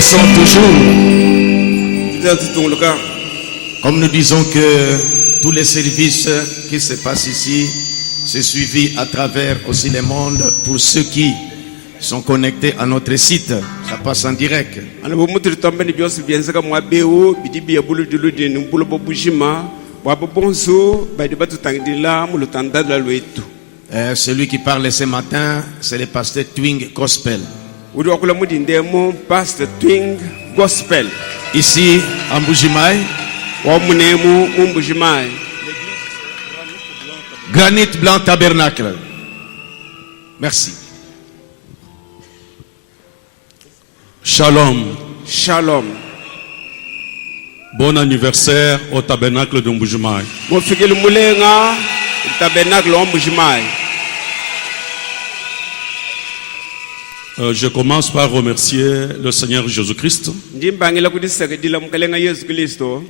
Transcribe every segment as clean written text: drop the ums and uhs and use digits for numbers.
reconnaissons toujours. Comme nous disons que tous les services qui se passent ici, c'est suivi à travers aussi le monde pour ceux qui sont connectés à notre site. Ça passe en direct. Celui qui parle ce matin, c'est le pasteur Twing Gospel. Pastor Twing Gospel. Ici, à Mbujimaï. Granit Blanc Tabernacle. Merci. Shalom. Shalom. Bon anniversaire au tabernacle de Mbujimaï. Je commence par remercier le Seigneur Jésus-Christ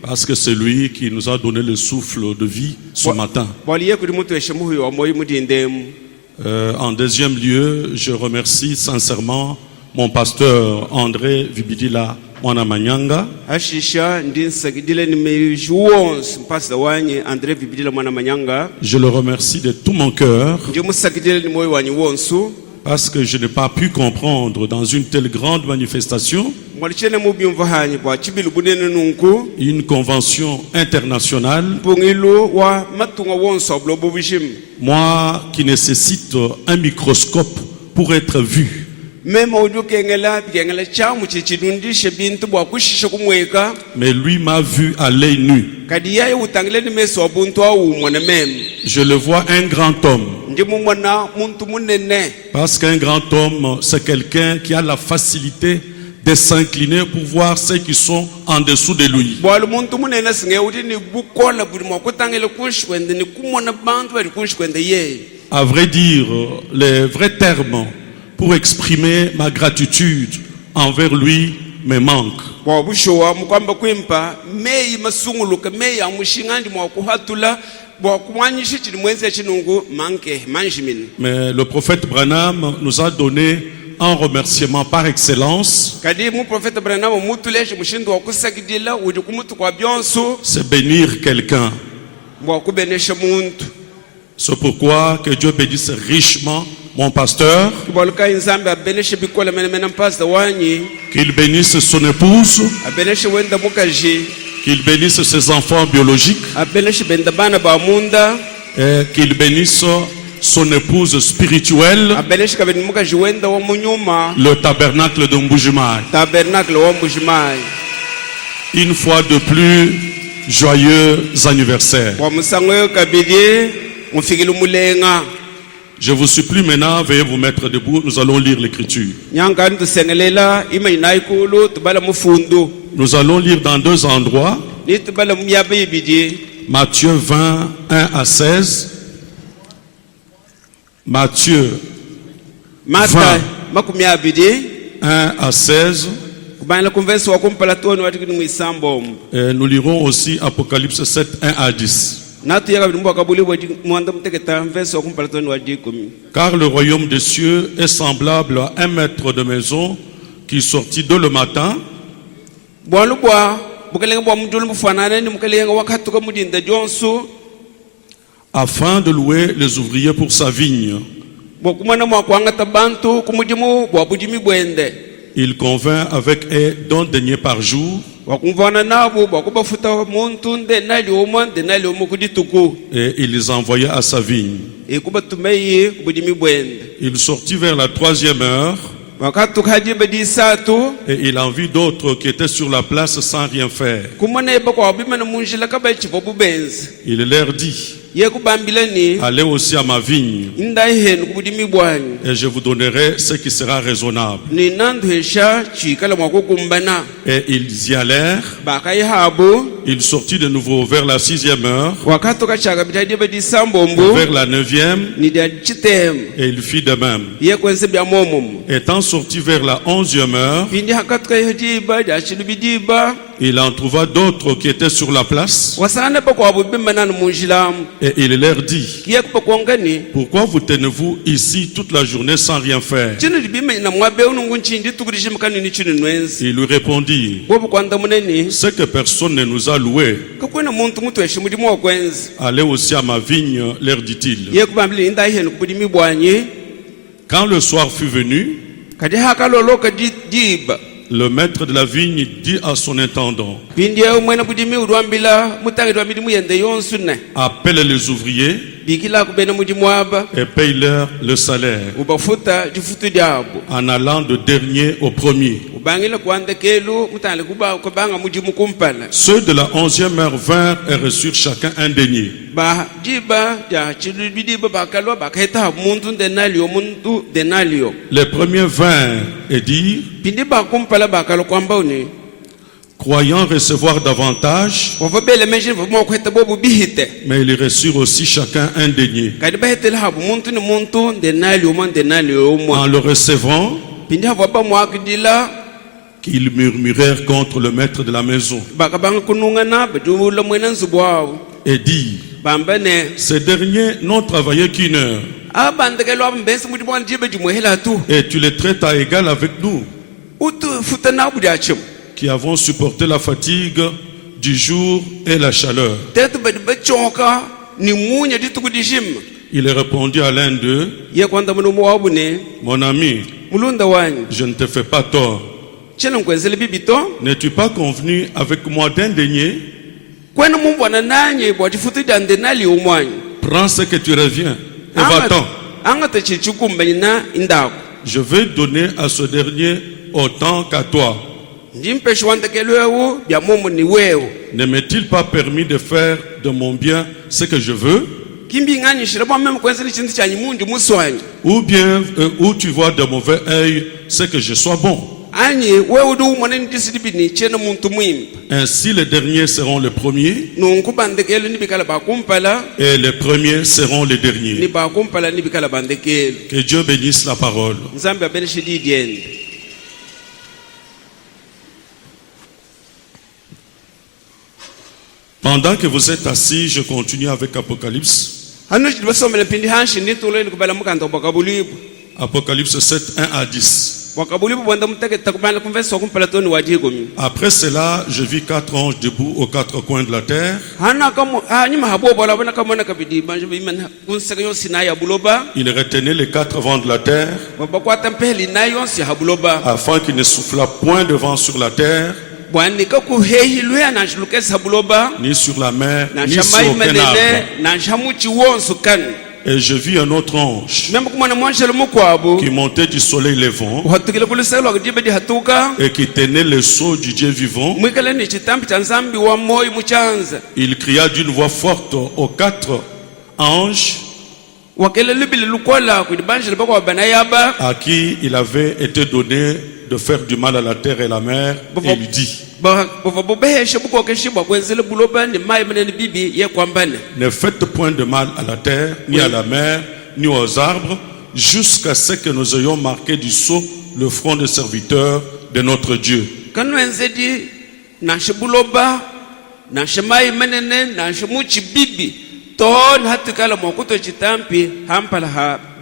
parce que c'est lui qui nous a donné le souffle de vie ce matin. En deuxième lieu, je remercie sincèrement mon pasteur André Vibidila Mwanamanyanga. Je le remercie de tout mon cœur parce que je n'ai pas pu comprendre dans une telle grande manifestation une convention internationale, moi qui nécessite un microscope pour être vu. Mais lui m'a vu à l'œil nu. Je le vois un grand homme. Parce qu'un grand homme, c'est quelqu'un qui a la facilité de s'incliner pour voir ceux qui sont en dessous de lui. À vrai dire, les vrais termes pour exprimer ma gratitude envers lui me manquent. Mais le prophète Branham nous a donné un remerciement par excellence. C'est bénir quelqu'un. C'est pourquoi que Dieu bénisse richement mon pasteur, qu'il bénisse son épouse, qu'il bénisse ses enfants biologiques, et qu'il bénisse son épouse spirituelle, le tabernacle de Mbujimaï. Une fois de plus, joyeux anniversaire. Je vous supplie maintenant, veuillez vous mettre debout, nous allons lire l'écriture. Nous allons lire dans deux endroits. Matthieu 20, 1 à 16. Matthieu 20, 1 à 16. Et nous lirons aussi Apocalypse 7, 1 à 10. Car le royaume des cieux est semblable à un maître de maison qui sortit dès le matin afin de louer les ouvriers pour sa vigne. Il convint avec eux d'un denier par jour. Et il les envoya à sa vigne. Il sortit vers la 3e heure. Et il en vit d'autres qui étaient sur la place sans rien faire. Il leur dit: allez aussi à ma vigne, et je vous donnerai ce qui sera raisonnable. Et ils y allèrent. Il sortit de nouveau vers la 6e heure, vers la 9e, et il fit de même. Étant sorti vers la 11e heure, il en trouva d'autres qui étaient sur la place, et il leur dit: pourquoi vous tenez-vous ici toute la journée sans rien faire? Il lui répondit: c'est que personne ne nous a loués. Allez aussi à ma vigne, leur dit-il. Quand le soir fut venu, le maître de la vigne dit à son intendant: appelle les ouvriers et paye-leur le salaire, en allant de dernier au premier. Ceux de la 11e heure vinrent et reçurent chacun un denier. Les premiers vinrent et dirent, croyant recevoir davantage, mais ils reçurent aussi chacun un denier. En le recevant, qu'ils murmurèrent contre le maître de la maison et dirent: ces derniers n'ont travaillé qu'une heure, et tu les traites à égal avec nous, qui avons supporté la fatigue du jour et la chaleur. Il répondit à l'un d'eux: mon ami, je ne te fais pas tort. N'es-tu pas convenu avec moi d'un denier? Prends ce que tu reviens et va-t'en. Je vais donner à ce dernier autant qu'à toi. Ne m'est-il pas permis de faire de mon bien ce que je veux? Ou bien où tu vois de mauvais œil ce que je sois bon? Ainsi les derniers seront les premiers, et les premiers seront les derniers. Que Dieu bénisse la parole. Pendant que vous êtes assis, je continue avec Apocalypse. Apocalypse 7, 1 à 10. Après cela, je vis 4 anges debout aux 4 coins de la terre. Ils retenaient les 4 vents de la terre, afin qu'il ne soufflât point de vent sur la terre, ni sur la mer, ni sur aucun arbre. Et je vis un autre ange qui montait du soleil levant et qui tenait le sceau du Dieu vivant. Il cria d'une voix forte aux 4 anges à qui il avait été donné de faire du mal à la terre et la mer. Et il dit: ne faites point de mal à la terre, ni à la mer, ni aux arbres, jusqu'à ce que nous ayons marqué du sceau le front des serviteurs de notre Dieu.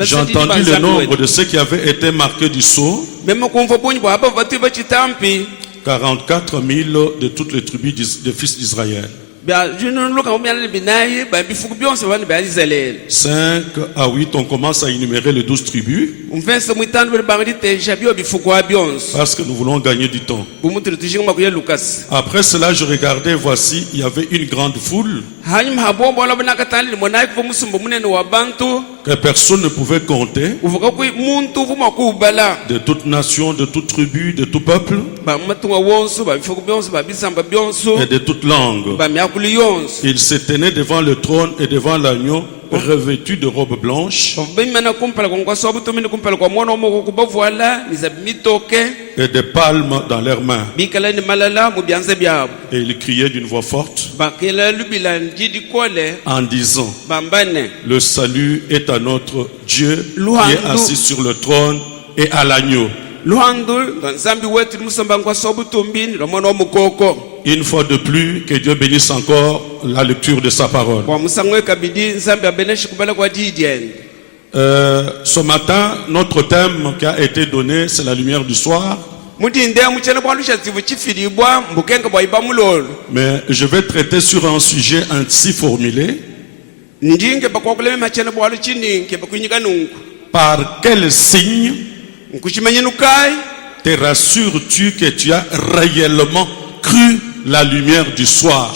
J'entendis le nombre de ceux qui avaient été marqués du sceau: 44 000 de toutes les tribus des fils d'Israël. 5 à 8, on commence à énumérer les 12 tribus, parce que nous voulons gagner du temps. Après cela, je regardais, voici, il y avait une grande foule que personne ne pouvait compter, de toute nation, de toute tribu, de tout peuple et de toute langue. Ils se tenaient devant le trône et devant l'agneau revêtus de robes blanches et des palmes dans leurs mains. Et ils criaient d'une voix forte en disant: le salut est à notre Dieu qui est assis sur le trône et à l'agneau. Une fois de plus, que Dieu bénisse encore la lecture de sa parole. Ce matin, notre thème qui a été donné, c'est la lumière du soir. Mais je vais traiter sur un sujet ainsi formulé: par quel signe te rassures-tu que tu as réellement cru la lumière du soir?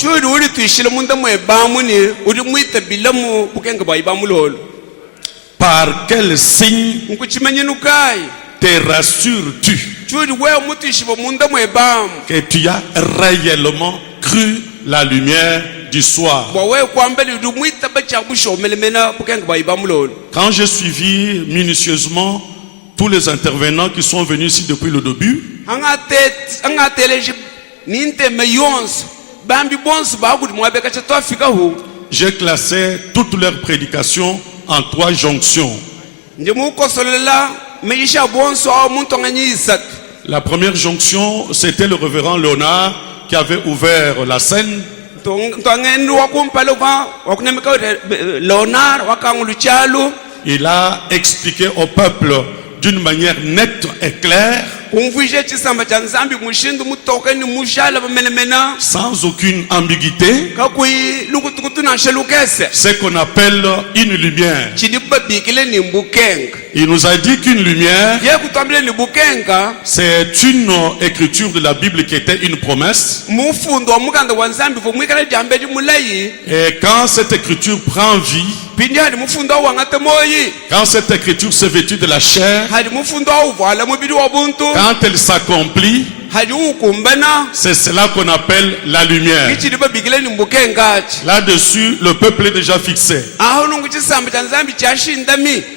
Par quel signe te rassures-tu que tu as réellement cru la lumière du soir? Quand j'ai suivi minutieusement tous les intervenants qui sont venus ici depuis le début, j'ai classé toutes leurs prédications en 3 jonctions. La première jonction, c'était le révérend Léonard qui avait ouvert la scène. Il a expliqué au peuple d'une manière nette et claire, sans aucune ambiguïté, ce qu'on appelle une lumière. Il nous a dit qu'une lumière, c'est une écriture de la Bible qui était une promesse. Et quand cette écriture prend vie, quand cette écriture se vêtue de la chair, quand elle s'accomplit, c'est cela qu'on appelle la lumière. Là-dessus, le peuple est déjà fixé.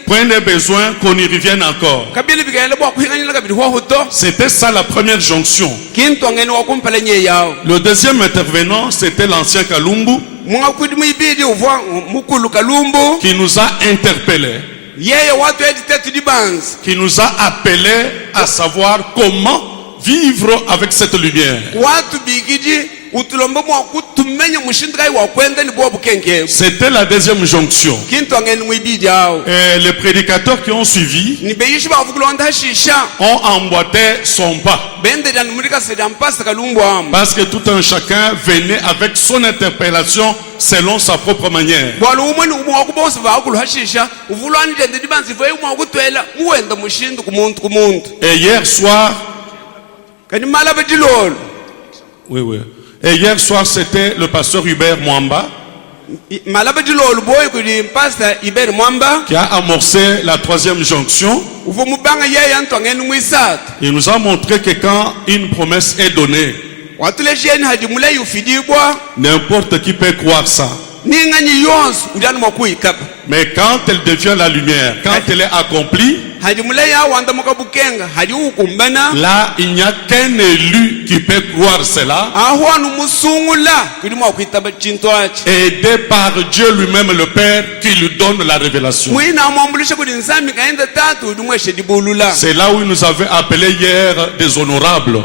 Point de besoin qu'on y revienne encore. C'était ça la première jonction. Le deuxième intervenant, c'était l'ancien Kalumbu, qui nous a interpellés, qui nous a appelés à savoir comment vivre avec cette lumière. C'était la deuxième jonction. Et les prédicateurs qui ont suivi ont emboîté son pas, parce que tout un chacun venait avec son interpellation selon sa propre manière. Et hier soir, oui. Et hier soir, c'était le pasteur Hubert Mwamba qui a amorcé la 3e jonction. Il nous a montré que quand une promesse est donnée, n'importe qui peut croire ça. Mais quand elle devient la lumière, quand elle est accomplie, là, il n'y a qu'un élu qui peut croire cela, aidé par Dieu lui-même, le Père, qui lui donne la révélation. C'est là où il nous avait appelé hier des honorables.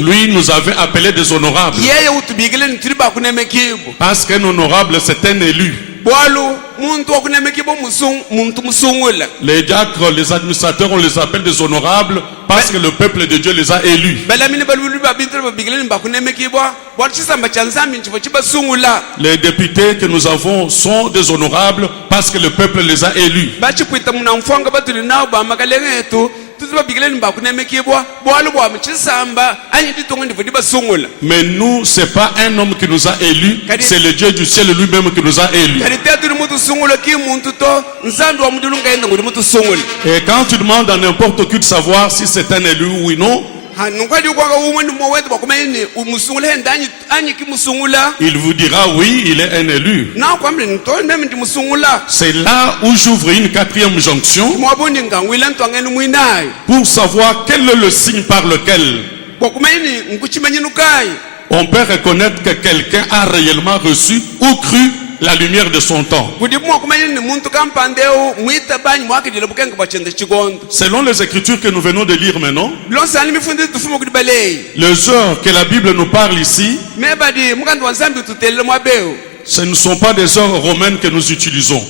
Lui nous avait appelé des honorables, parce qu'un honorable, c'est un élu. Les diacres, les administrateurs, on les appelle des honorables parce que le peuple de Dieu les a élus. Les députés que nous avons sont des honorables parce que le peuple les a élus. Mais nous, c'est pas un homme qui nous a élus, c'est le Dieu du ciel lui-même qui nous a élus. Et quand tu demandes à n'importe qui de savoir si c'est un élu ou non, Il vous dira oui, il est un élu. C'est là où j'ouvre une quatrième jonction pour savoir quel est le signe par lequel on peut reconnaître que quelqu'un a réellement reçu ou cru la lumière de son temps. Selon les écritures que nous venons de lire maintenant, les heures que la Bible nous parle ici, ce ne sont pas des heures romaines que nous utilisons.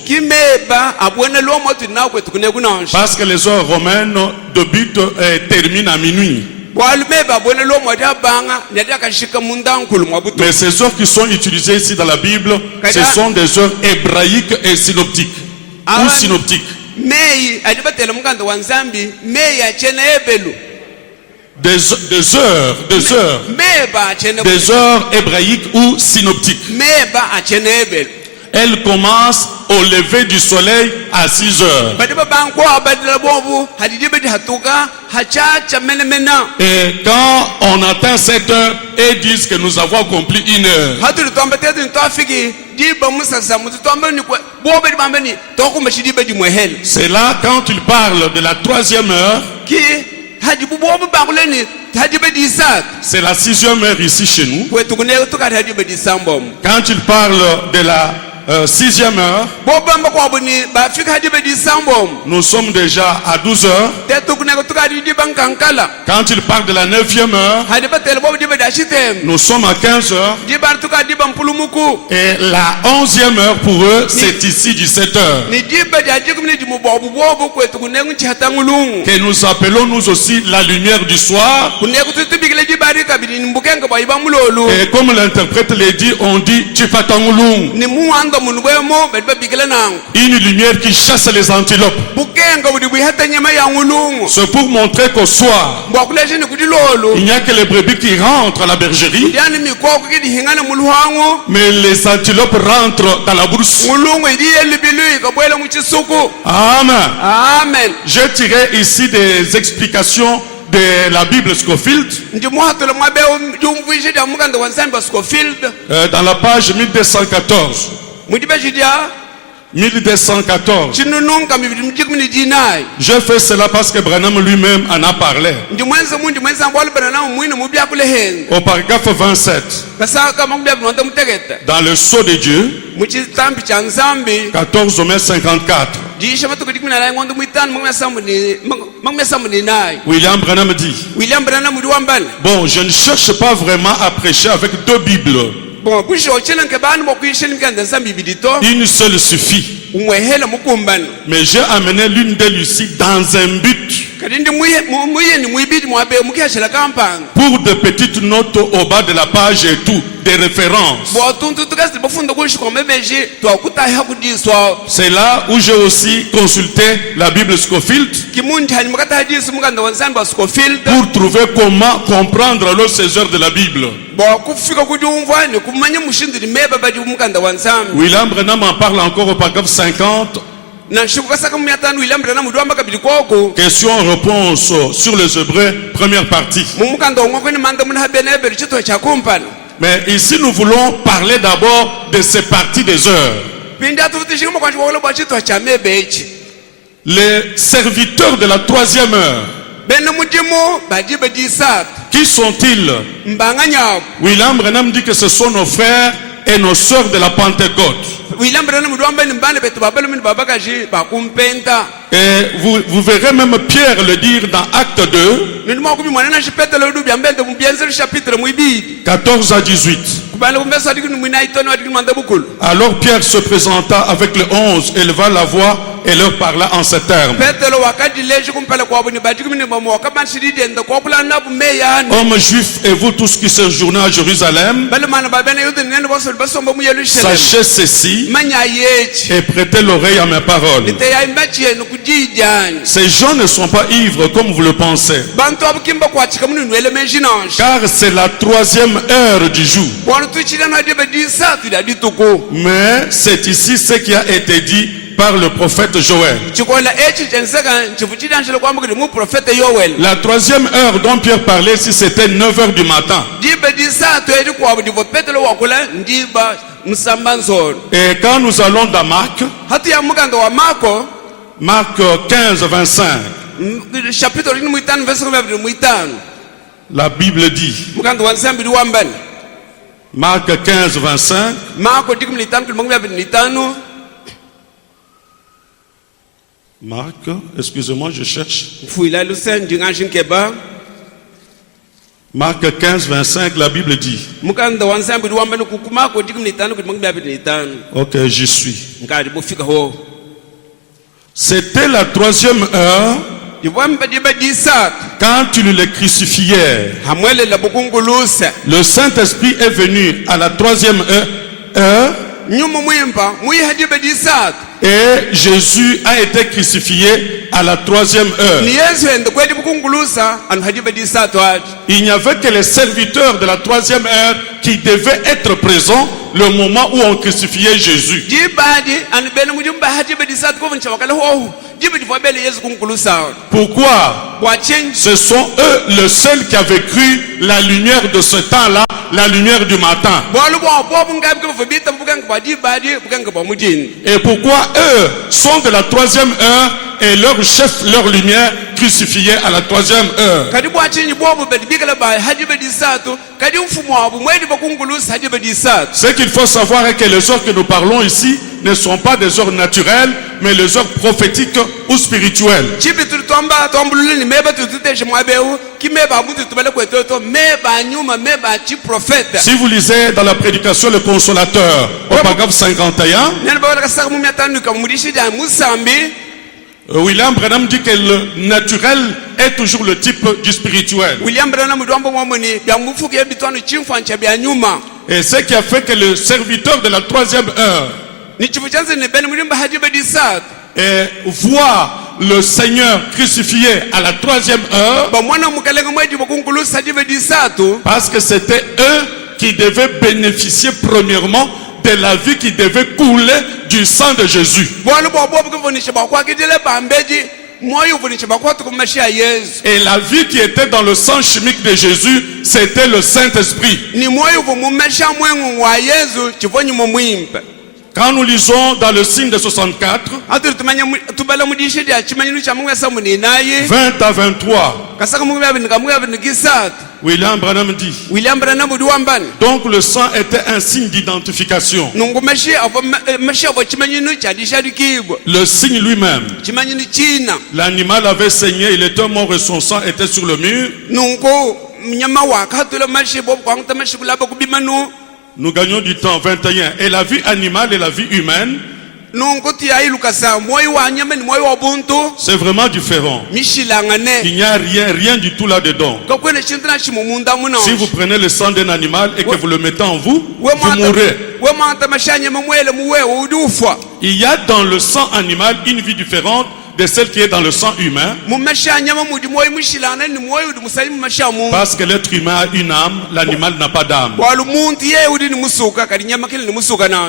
Parce que les heures romaines débutent et terminent à minuit. Mais ces heures qui sont utilisées ici dans la Bible, ce sont des heures hébraïques et synoptiques. Ou synoptiques. Des heures hébraïques ou synoptiques. Elle commence au lever du soleil à 6 heures. Et quand on atteint 7 heures, ils disent que nous avons accompli 1 heure. C'est là quand il parle de la 3e heure. C'est la 6e heure ici chez nous. Quand il parle de la 6e heure, nous sommes déjà à 12 heures. Quand il parle de la 9e heure, nous sommes à 15 heures. Et la 11e heure pour eux, c'est ici 17 heures. Que nous appelons nous aussi la lumière du soir. Et comme l'interprète l'a dit, on dit Chifatangulung. Une lumière qui chasse les antilopes. C'est pour montrer qu'au soir, il n'y a que les brebis qui rentrent à la bergerie, mais les antilopes rentrent dans la brousse. Amen. Amen. J'ai tiré ici des explications de la Bible Scofield. Dans la page 1214. 1214. Je fais cela parce que Branham lui-même en a parlé. Au paragraphe 27. Dans le sceau de Dieu, 14 mai 54. William Branham dit: bon, je ne cherche pas vraiment à prêcher avec 2 Bibles. Une seule suffit. Mais j'ai amené l'une d'elles ici dans un but. Pour de petites notes au bas de la page et tout, des références. C'est là où j'ai aussi consulté la Bible Scofield pour trouver comment comprendre alors ces heures de la Bible. William Branham en parle encore au paragraphe 50. Question-réponse sur les Hébreux, première partie. Mais ici nous voulons parler d'abord de ces parties des heures. Les serviteurs de la 3e heure, qui sont-ils? William Branham dit que ce sont nos frères et nos sœurs de la Pentecôte. Et vous verrez même Pierre le dire dans Acte 2, 14 à 18. Alors Pierre se présenta avec les 11, éleva la voix et leur parla en ces termes: hommes juifs et vous tous qui séjournez à Jérusalem, sachez ceci et prêtez l'oreille à mes paroles. Ces gens ne sont pas ivres comme vous le pensez, car c'est la 3e heure du jour. Mais c'est ici ce qui a été dit par le prophète Joël. La troisième heure dont Pierre parlait, si c'était 9 heures du matin. Et quand nous allons dans Marc, Marc 15, 25, la Bible dit, Marc 15, 25, Marc, excusez-moi, je cherche. Marc 15, 25, la Bible dit. Ok, j'y suis. C'était la troisième heure quand ils le crucifièrent. Le Saint-Esprit est venu à la troisième heure. Et Jésus a été crucifié à la troisième heure. Il n'y avait que les serviteurs de la troisième heure qui devaient être présents le moment où on crucifiait Jésus. Pourquoi? Ce sont eux les seuls qui avaient cru la lumière de ce temps-là, la lumière du matin. Et pourquoi eux sont de la troisième heure et leur chef, leur lumière crucifiée à la troisième heure? Ce qu'il faut savoir est que les heures que nous parlons ici ne sont pas des heures naturelles, mais les heures prophétiques ou spirituelles. Si vous lisez dans la prédication Le Consolateur, au paragraphe 51, William Branham dit que le naturel est toujours le type du spirituel. Et ce qui a fait que le serviteur de la troisième heure voit le Seigneur crucifié à la troisième heure, parce que c'était eux qui devaient bénéficier premièrement de la vie qui devait couler du sang de Jésus. Et la vie qui était dans le sang chimique de Jésus, c'était le Saint-Esprit. Quand nous lisons dans le signe de 64, 20 à 23, William Branham dit, donc le sang était un signe d'identification. Le signe lui-même, l'animal avait saigné, il était mort et son sang était sur le mur. Nous gagnons du temps. 21. Et la vie animale et la vie humaine, c'est vraiment différent. Il n'y a rien du tout là-dedans. Si vous prenez le sang d'un animal et que vous le mettez en vous, vous mourrez. Il y a dans le sang animal une vie différente de celle qui est dans le sang humain. Parce que l'être humain a une âme, l'animal n'a pas d'âme.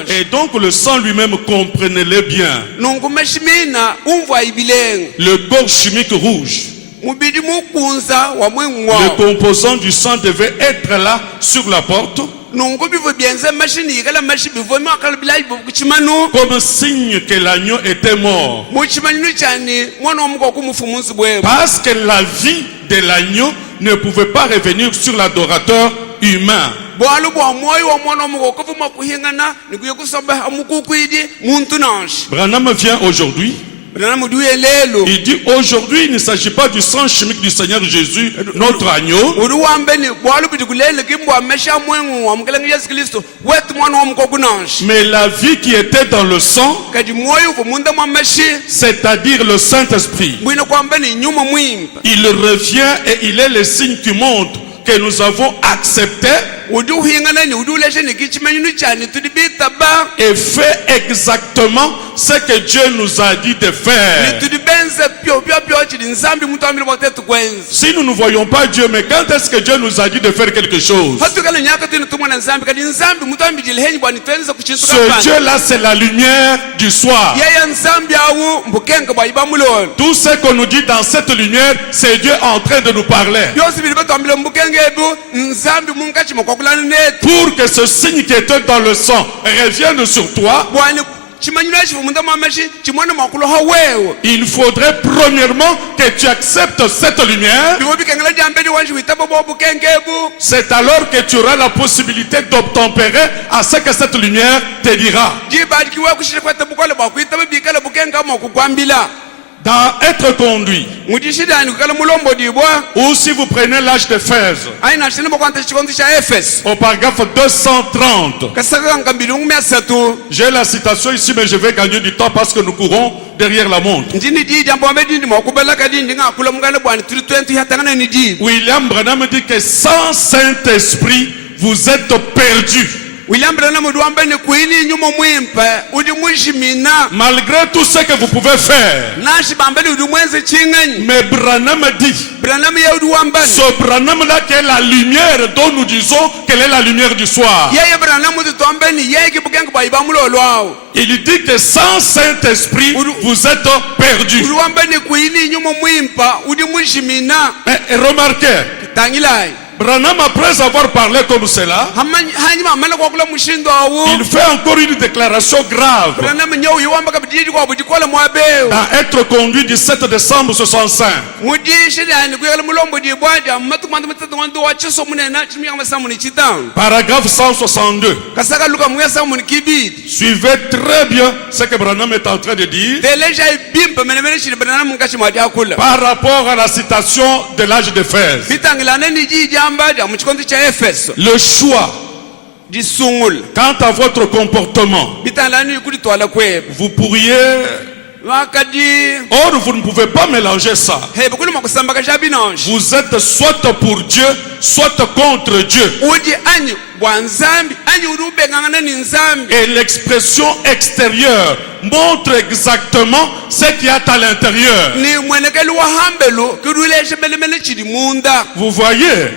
Et donc le sang lui-même, comprenez-le bien. Le corps chimique rouge, le composant du sang devait être là sur la porte, comme signe que l'agneau était mort. Parce que la vie de l'agneau ne pouvait pas revenir sur l'adorateur humain. Branham vient aujourd'hui. Il dit aujourd'hui il ne s'agit pas du sang chimique du Seigneur Jésus, notre agneau. Mais la vie qui était dans le sang, c'est-à-dire le Saint-Esprit, il revient et il est le signe qui montre que nous avons accepté et fait exactement ce que Dieu nous a dit de faire. Si nous ne voyons pas Dieu, mais quand est-ce que Dieu nous a dit de faire quelque chose? Ce Dieu-là, c'est la lumière du soir. Tout ce qu'on nous dit dans cette lumière, c'est Dieu en train de nous parler. Pour que ce signe qui était dans le sang revienne sur toi, il faudrait premièrement que tu acceptes cette lumière. C'est alors que tu auras la possibilité d'obtempérer à ce que cette lumière te dira. Dans être conduit, ou si vous prenez l'âge d'Éphèse, au paragraphe 230, j'ai la citation ici, mais je vais gagner du temps parce que nous courons derrière la montre. William Branham dit que sans Saint-Esprit, vous êtes perdus. Malgré tout ce que vous pouvez faire, mais Branham dit, ce Branham là qui est la lumière dont nous disons qu'elle est la lumière du soir. Il dit que sans Saint-Esprit, vous êtes perdus. Et remarquez, Branham, après avoir parlé comme cela, il fait encore une déclaration grave. Dans être conduit du 7 décembre 65. Paragraphe 162. Suivez très bien ce que Branham est en train de dire par rapport à la citation de l'âge d'Éphèse. Le choix quant à votre comportement, vous pourriez... Or, vous ne pouvez pas mélanger ça. Vous êtes soit pour Dieu, soit contre Dieu. Et l'expression extérieure montre exactement ce qu'il y a à l'intérieur. Vous voyez,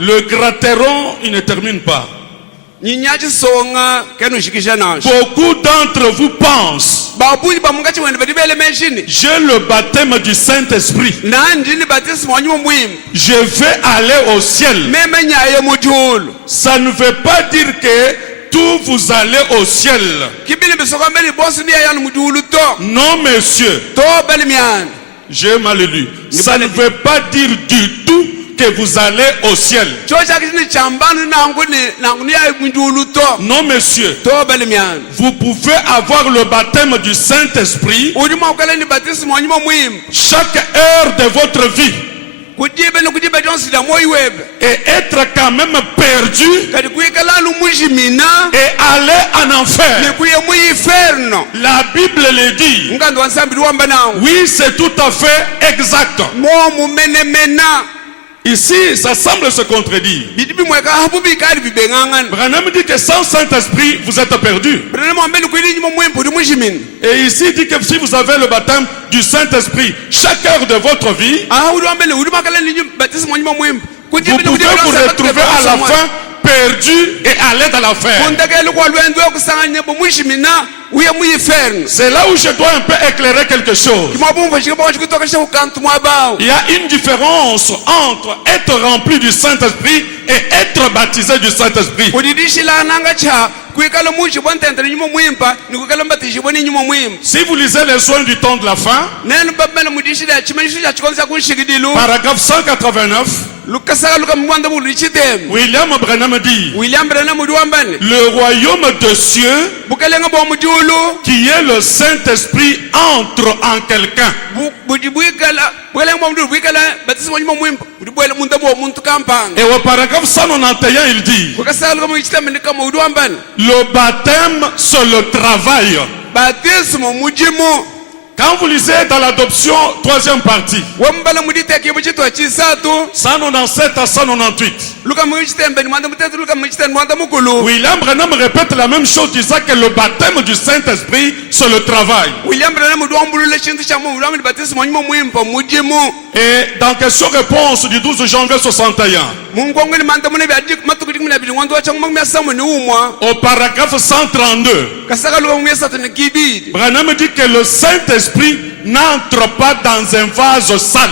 le gratteron, il ne termine pas. Beaucoup d'entre vous pensent, j'ai le baptême du Saint-Esprit, je vais aller au ciel. Ça ne veut pas dire que tout vous allez au ciel. Non, monsieur, j'ai mal lu. Ça ne veut pas dire du tout que vous allez au ciel. Non, monsieur. Vous pouvez avoir le baptême du Saint-Esprit chaque heure de votre vie et être quand même perdu et aller en enfer. La Bible le dit. Oui, c'est tout à fait exact. Ici, ça semble se contredire. Branham dit que sans Saint-Esprit, vous êtes perdu. Et ici, il dit que si vous avez le baptême du Saint-Esprit, chaque heure de votre vie, vous pouvez vous retrouver à la fin perdu et aller dans l'enfer. C'est là où je dois un peu éclairer quelque chose. Il y a une différence entre être rempli du Saint-Esprit et être baptisé du Saint-Esprit. Si vous lisez les soins du temps de la fin, paragraphe 189, William Branham dit, le royaume de cieux, qui est le Saint-Esprit, entre en quelqu'un. Et au paragraphe 191, il dit, le baptême, c'est le travail. Quand vous lisez dans l'adoption, troisième partie, 197 à 198, William Branham répète la même chose, disant que le baptême du Saint-Esprit, c'est le travail. Et dans question-réponse du 12 janvier 61, au paragraphe 132, Branham dit que le Saint-Esprit n'entre pas dans un vase sale.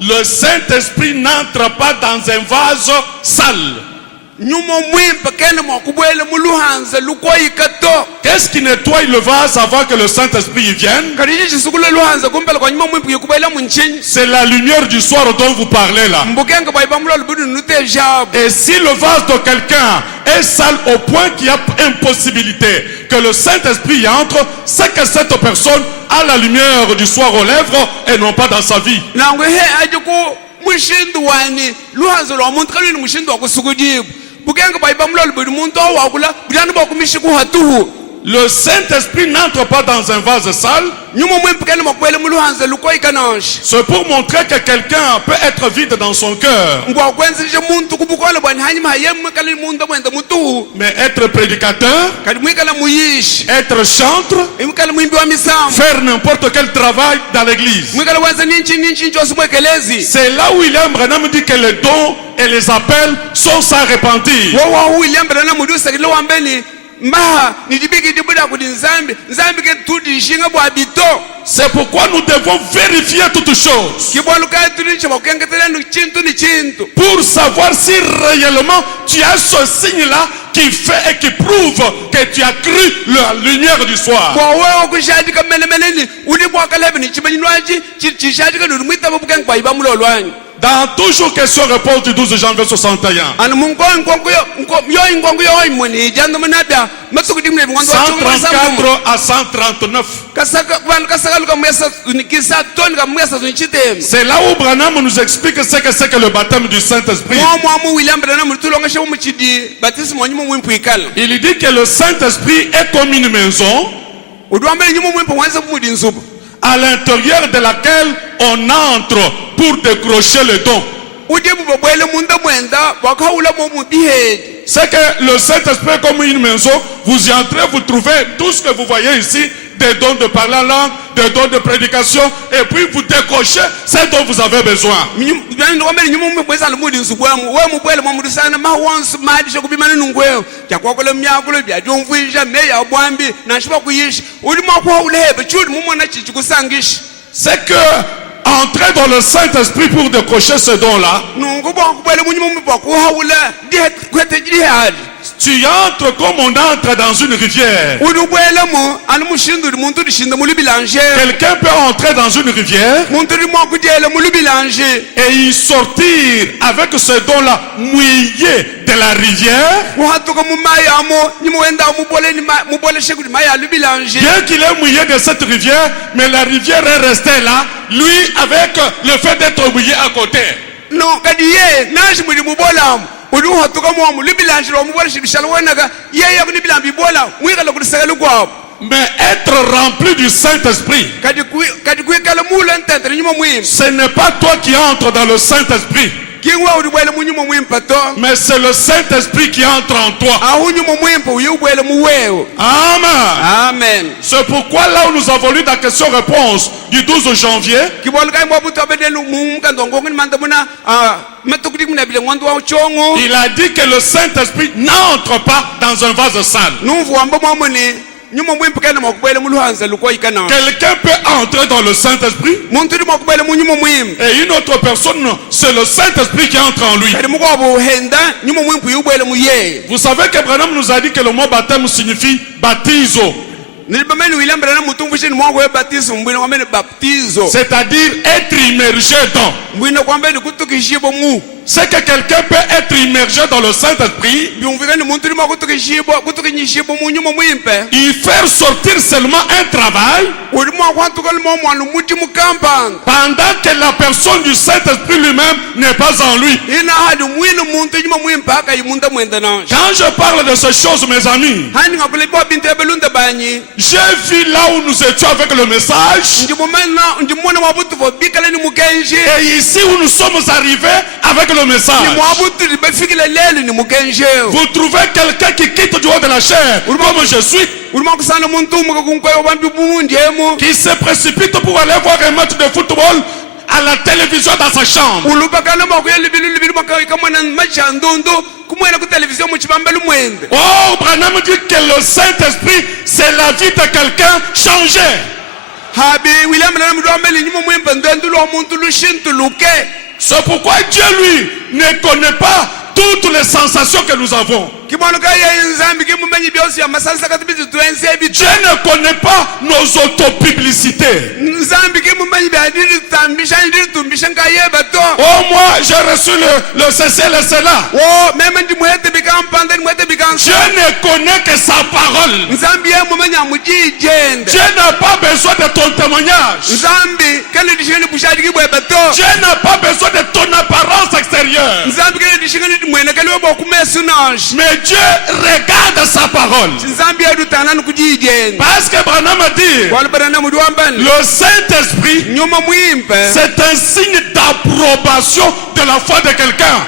Le Saint-Esprit n'entre pas dans un vase sale. Qu'est-ce qui nettoie le vase avant que le Saint-Esprit y vienne? C'est la lumière du soir dont vous parlez là. Et si le vase de quelqu'un est sale au point qu'il y a impossibilité que le Saint-Esprit y entre, c'est que cette personne a la lumière du soir aux lèvres et non pas dans sa vie. Le Saint-Esprit n'entre pas dans un vase sale. C'est pour montrer que quelqu'un peut être vide dans son cœur. Mais être prédicateur, être chantre, faire n'importe quel travail dans l'église. C'est là où William Branham dit que les dons et les appels sont sans repentir. C'est pourquoi nous devons vérifier toutes choses pour savoir si réellement tu as ce signe-là qui fait et qui prouve que tu as cru la lumière du soir. Dans toujours question-réponse du 12 janvier 61, 134 à 139, c'est là où Branham nous explique ce que c'est que le baptême du Saint-Esprit. Il dit que le Saint-Esprit est comme une maison à l'intérieur de laquelle on entre pour décrocher le don. C'est que le Saint-Esprit est comme une maison. Vous y entrez, vous trouvez tout ce que vous voyez ici, des dons de parler en langue, des dons de prédication, et puis vous décrochez ce dont vous avez besoin. C'est que entrer dans le Saint-Esprit pour décrocher ce don-là, tu entres comme on entre dans une rivière. Quelqu'un peut entrer dans une rivière et y sortir avec ce don-là mouillé de la rivière. Bien qu'il est mouillé de cette rivière, mais la rivière est restée là, lui avec le fait d'être mouillé à côté. Mais être rempli du Saint-Esprit, ce n'est pas toi qui entres dans le Saint-Esprit, mais c'est le Saint-Esprit qui entre en toi. Amen. C'est pourquoi là où nous avons lu la question-réponse du 12 janvier, il a dit que le Saint-Esprit n'entre pas dans un vase sale. Quelqu'un peut entrer dans le Saint-Esprit et une autre personne, c'est le Saint-Esprit qui entre en lui. Vous savez que Branham nous a dit que le mot baptême signifie baptizo, c'est-à-dire être immergé dans. c'est que quelqu'un peut être immergé dans le Saint-Esprit et faire sortir seulement un travail pendant que la personne du Saint-Esprit lui-même n'est pas en lui. Quand je parle de ces choses, mes amis, j'ai vu là où nous étions avec le message et ici où nous sommes arrivés avec le message. Vous trouvez quelqu'un qui quitte du haut de la chair comme je suis, qui se précipite pour aller voir un match de football à la télévision dans sa chambre. Oh, Branham dit que le Saint-Esprit, c'est la vie de quelqu'un changé. C'est pourquoi Dieu, lui, ne connaît pas toutes les sensations que nous avons. Dieu ne connaît pas nos autopublicités. Oh, moi, j'ai reçu le CC, le cela. Dieu ne connaît que sa parole. Dieu n'a pas besoin de ton témoignage. Dieu n'a pas besoin de ton apparence extérieure. Mais Dieu regarde sa parole. Parce que Branham a dit, le Saint-Esprit, c'est un signe d'approbation de la foi de quelqu'un.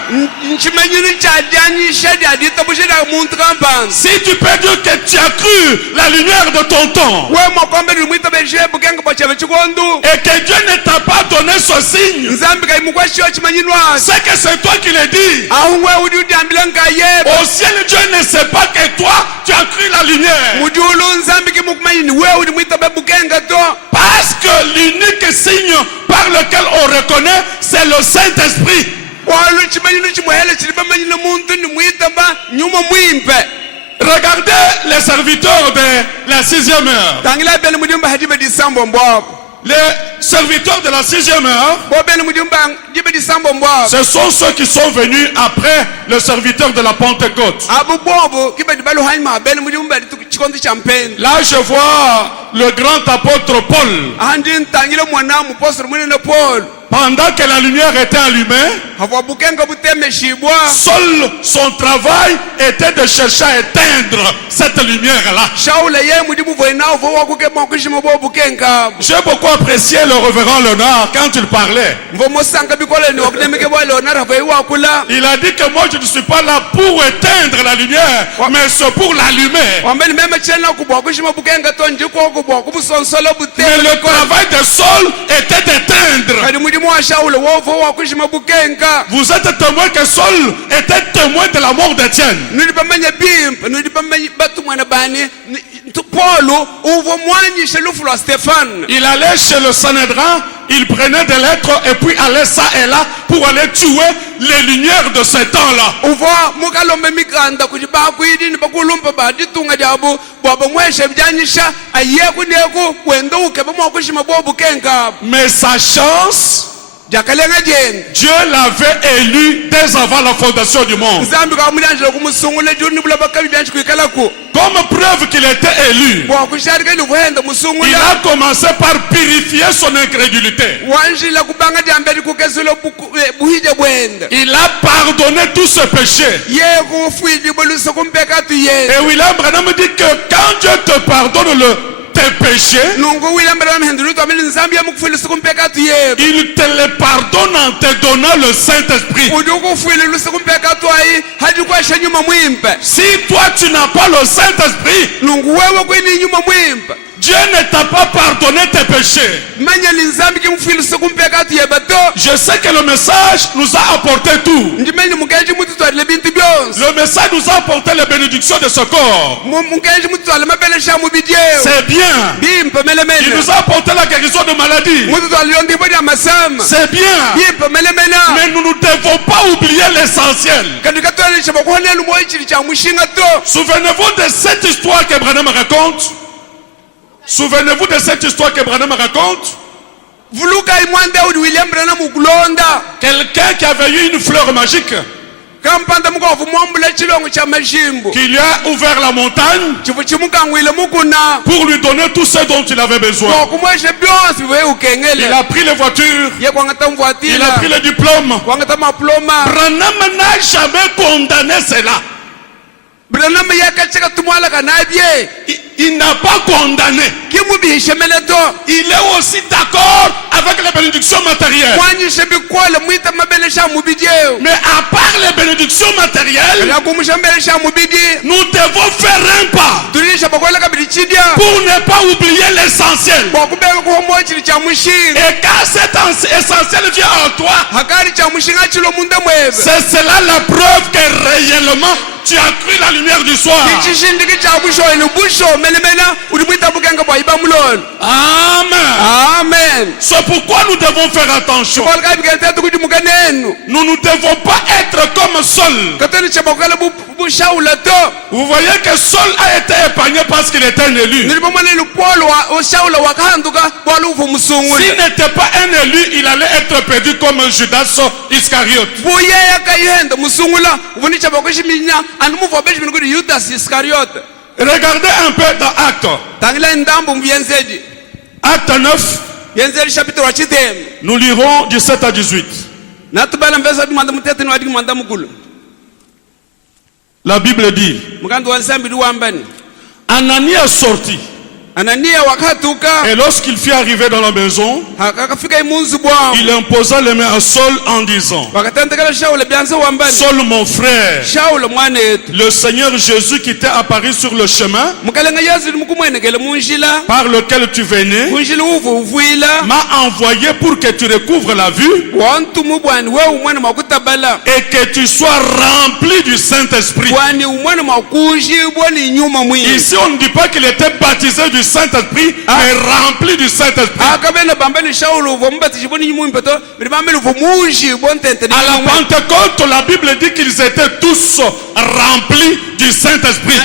Si tu peux dire que tu as cru la lumière de ton temps et que Dieu ne t'a pas donné ce signe, c'est que c'est toi qui l'as dit. Au ciel, Dieu ne sait pas que toi, tu as cru la lumière. Parce que l'unique signe par lequel on reconnaît, c'est le Saint-Esprit. Regardez les serviteurs de la 6e heure. Les serviteurs de la 6e heure, ce sont ceux qui sont venus après le serviteur de la Pentecôte. Là, je vois le grand apôtre Paul. Pendant que la lumière était allumée, seul son travail était de chercher à éteindre cette lumière-là. J'ai beaucoup apprécié le révérend Léonard quand il parlait. Il a dit que moi je ne suis pas là pour éteindre la lumière, mais c'est pour l'allumer. Mais le travail de Saul était d'éteindre. Vous êtes témoin que Saul était témoin de la mort d'Étienne. Il allait chez le Sanhédrin, il prenait des lettres et puis allait ça et là pour aller tuer les lumières de ces temps-là. Mais sa chance, Dieu l'avait élu dès avant la fondation du monde. Comme preuve qu'il était élu, il a commencé par purifier son incrédulité. Il a pardonné tous ses péchés. Et William Branham dit que quand Dieu te pardonne tes péchés, il te les pardonne en te donnant le Saint-Esprit. Si toi tu n'as pas le Saint-Esprit, Dieu ne t'a pas pardonné tes péchés. Je sais que le message nous a apporté tout. Le message nous a apporté les bénédictions de ce corps. C'est bien. Il nous a apporté la guérison de maladie. C'est bien. Mais nous ne devons pas oublier l'essentiel. Souvenez-vous de cette histoire que Branham raconte. Souvenez-vous de cette histoire que Branham raconte. Quelqu'un qui avait eu une fleur magique, qui lui a ouvert la montagne pour lui donner tout ce dont il avait besoin. Il a pris les voitures, il a pris les diplômes. Branham n'a jamais condamné cela. Il n'a pas condamné. Il est aussi d'accord avec les bénédictions matérielles. Mais à part les bénédictions matérielles, nous devons faire un pas pour ne pas oublier l'essentiel. Et quand cet essentiel vient en toi, c'est cela la preuve que réellement tu as cru la lumière du soir. Amen. C'est pourquoi nous devons faire attention. Nous ne devons pas être comme Saul. Vous voyez que Saul a été épargné parce qu'il était un élu. S'il n'était pas un élu, il allait être perdu comme Judas Iscariote. Regardez un peu dans Actes. Acte 9. Nous lirons du 7 à 18. La Bible dit: Ananias sortit. Et lorsqu'il fut arrivé dans la maison, il imposa les mains à Saul en disant: Saul mon frère, le Seigneur Jésus qui t'est apparu sur le chemin par lequel tu venais m'a envoyé pour que tu recouvres la vue et que tu sois rempli du Saint-Esprit. Ici on ne dit pas qu'il était baptisé du Saint-Esprit, mais rempli du Saint-Esprit. À la Pentecôte, la Bible dit qu'ils étaient tous remplis du Saint-Esprit.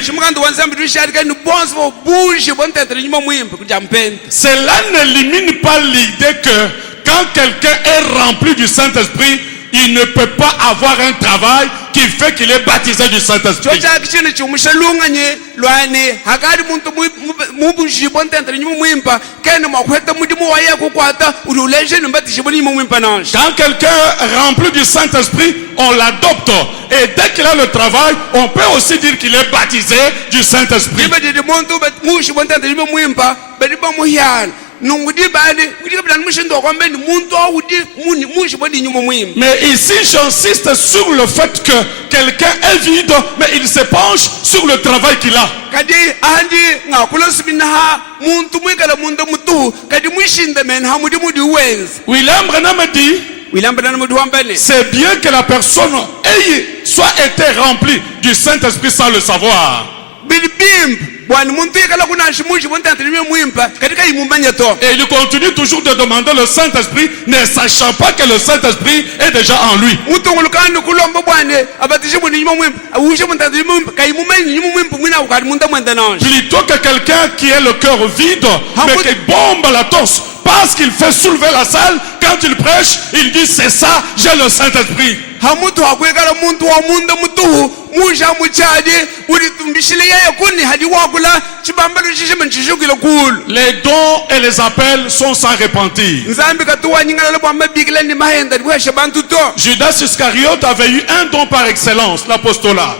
Cela n'élimine pas l'idée que quand quelqu'un est rempli du Saint-Esprit, il ne peut pas avoir un travail qui fait qu'il est baptisé du Saint-Esprit. Quand quelqu'un est rempli du Saint-Esprit, on l'adopte. Et dès qu'il a le travail, on peut aussi dire qu'il est baptisé du Saint-Esprit. Mais ici j'insiste sur le fait que quelqu'un est vide, mais il se penche sur le travail qu'il a. William Branham dit: c'est bien que la personne soit été remplie du Saint-Esprit sans le savoir. Et il continue toujours de demander le Saint-Esprit, ne sachant pas que le Saint-Esprit est déjà en lui. Plutôt que quelqu'un qui a le cœur vide, mais qui bombe la torse parce qu'il fait soulever la salle, quand il prêche, il dit: c'est ça, j'ai le Saint-Esprit. Les dons et les appels sont sans repentir. Judas Iscariote avait eu un don par excellence, l'apostolat.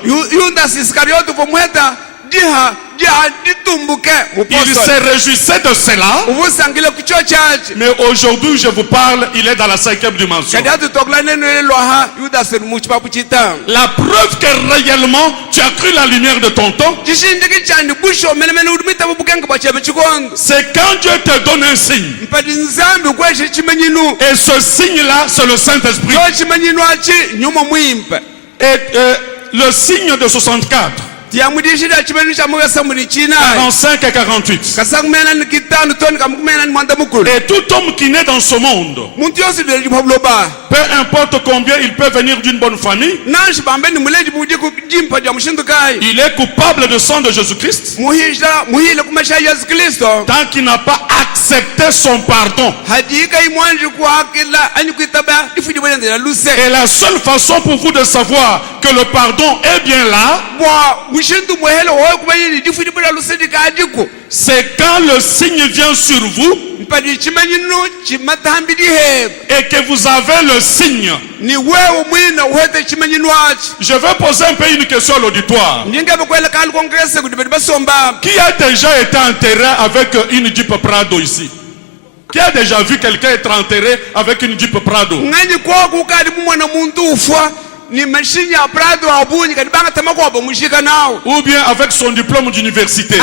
Il se réjouissait de cela. Mais aujourd'hui je vous parle, il est dans la 5e dimension. La preuve que réellement tu as cru la lumière de ton temps, c'est quand Dieu te donne un signe. Et ce signe là, c'est le Saint-Esprit. Et le signe de 64, 45 et 48. Et tout homme qui naît dans ce monde, peu importe combien il peut venir d'une bonne famille, il est coupable de sang de Jésus-Christ tant qu'il n'a pas accepté son pardon. Et la seule façon pour vous de savoir que le pardon est bien là, c'est quand le signe vient sur vous et que vous avez le signe. Je vais poser un peu une question à l'auditoire. Qui a déjà été enterré avec une Jeep Prado ici? Qui a déjà vu quelqu'un être enterré avec une Jeep Prado? Ou bien avec son diplôme d'université.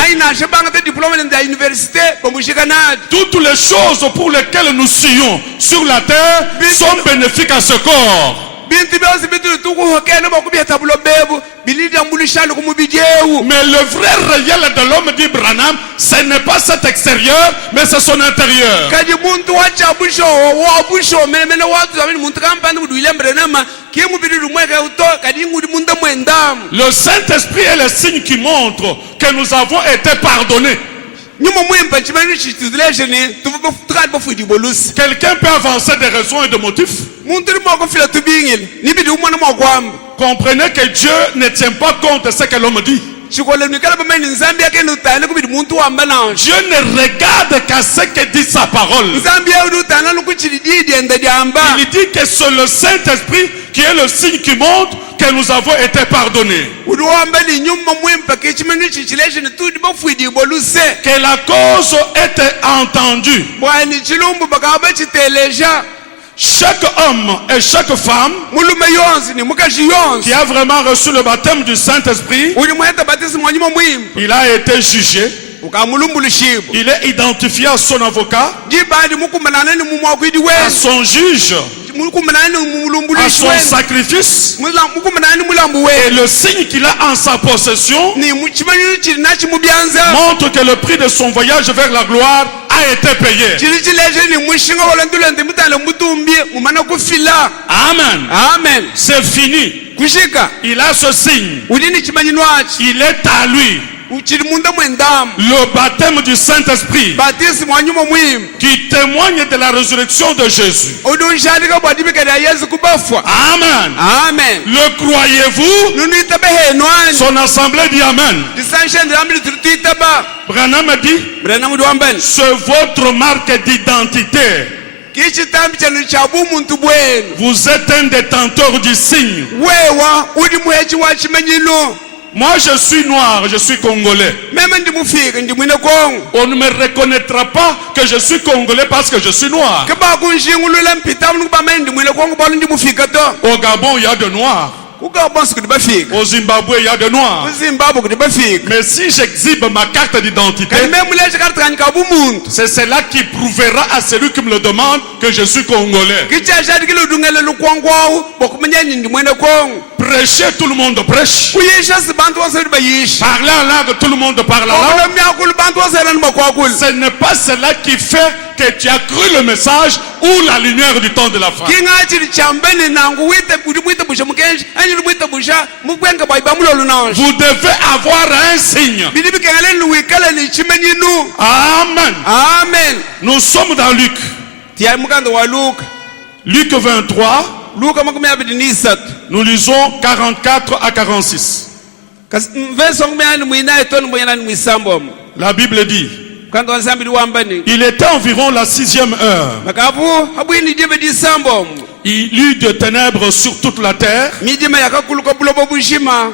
Toutes les choses pour lesquelles nous sillons sur la terre sont bénéfiques à ce corps. Mais le vrai réel de l'homme, dit Branham, ce n'est pas cet extérieur, mais c'est son intérieur. Le Saint-Esprit est le signe qui montre que nous avons été pardonnés. Quelqu'un peut avancer des raisons et des motifs. Comprenez que Dieu ne tient pas compte de ce que l'homme dit. Dieu ne regarde qu'à ce que dit sa parole. Il dit que c'est le Saint-Esprit qui est le signe qui montre que nous avons été pardonnés. Que la cause était entendue. Chaque homme et chaque femme qui a vraiment reçu le baptême du Saint-Esprit, il a été jugé. Il est identifié à son avocat, à son juge, à son sacrifice, et le signe qu'il a en sa possession montre que le prix de son voyage vers la gloire a été payé. Amen. Amen. C'est fini. Il a ce signe. Il est à lui. Le baptême du Saint-Esprit qui témoigne de la résurrection de Jésus. Amen. Amen. Le croyez-vous? Son assemblée dit Amen. Branham dit, c'est votre marque d'identité. Vous êtes un détenteur du signe. Moi je suis noir, je suis congolais. On ne me reconnaîtra pas que je suis congolais parce que je suis noir. Au Gabon il y a de noirs. Au Zimbabwe il y a de noirs. Mais si j'exhibe ma carte d'identité, c'est cela qui prouvera à celui qui me le demande que je suis congolais. Prêcher, tout le monde prêche. Parler en langue, tout le monde parle en langue. Ce n'est pas cela qui fait que tu as cru le message ou la lumière du temps de la fin. Vous devez avoir un signe. Amen. Amen. Nous sommes dans Luc. Luc 23. Nous lisons 44 à 46. La Bible dit, il était environ la 6e heure. Il eut de ténèbres sur toute la terre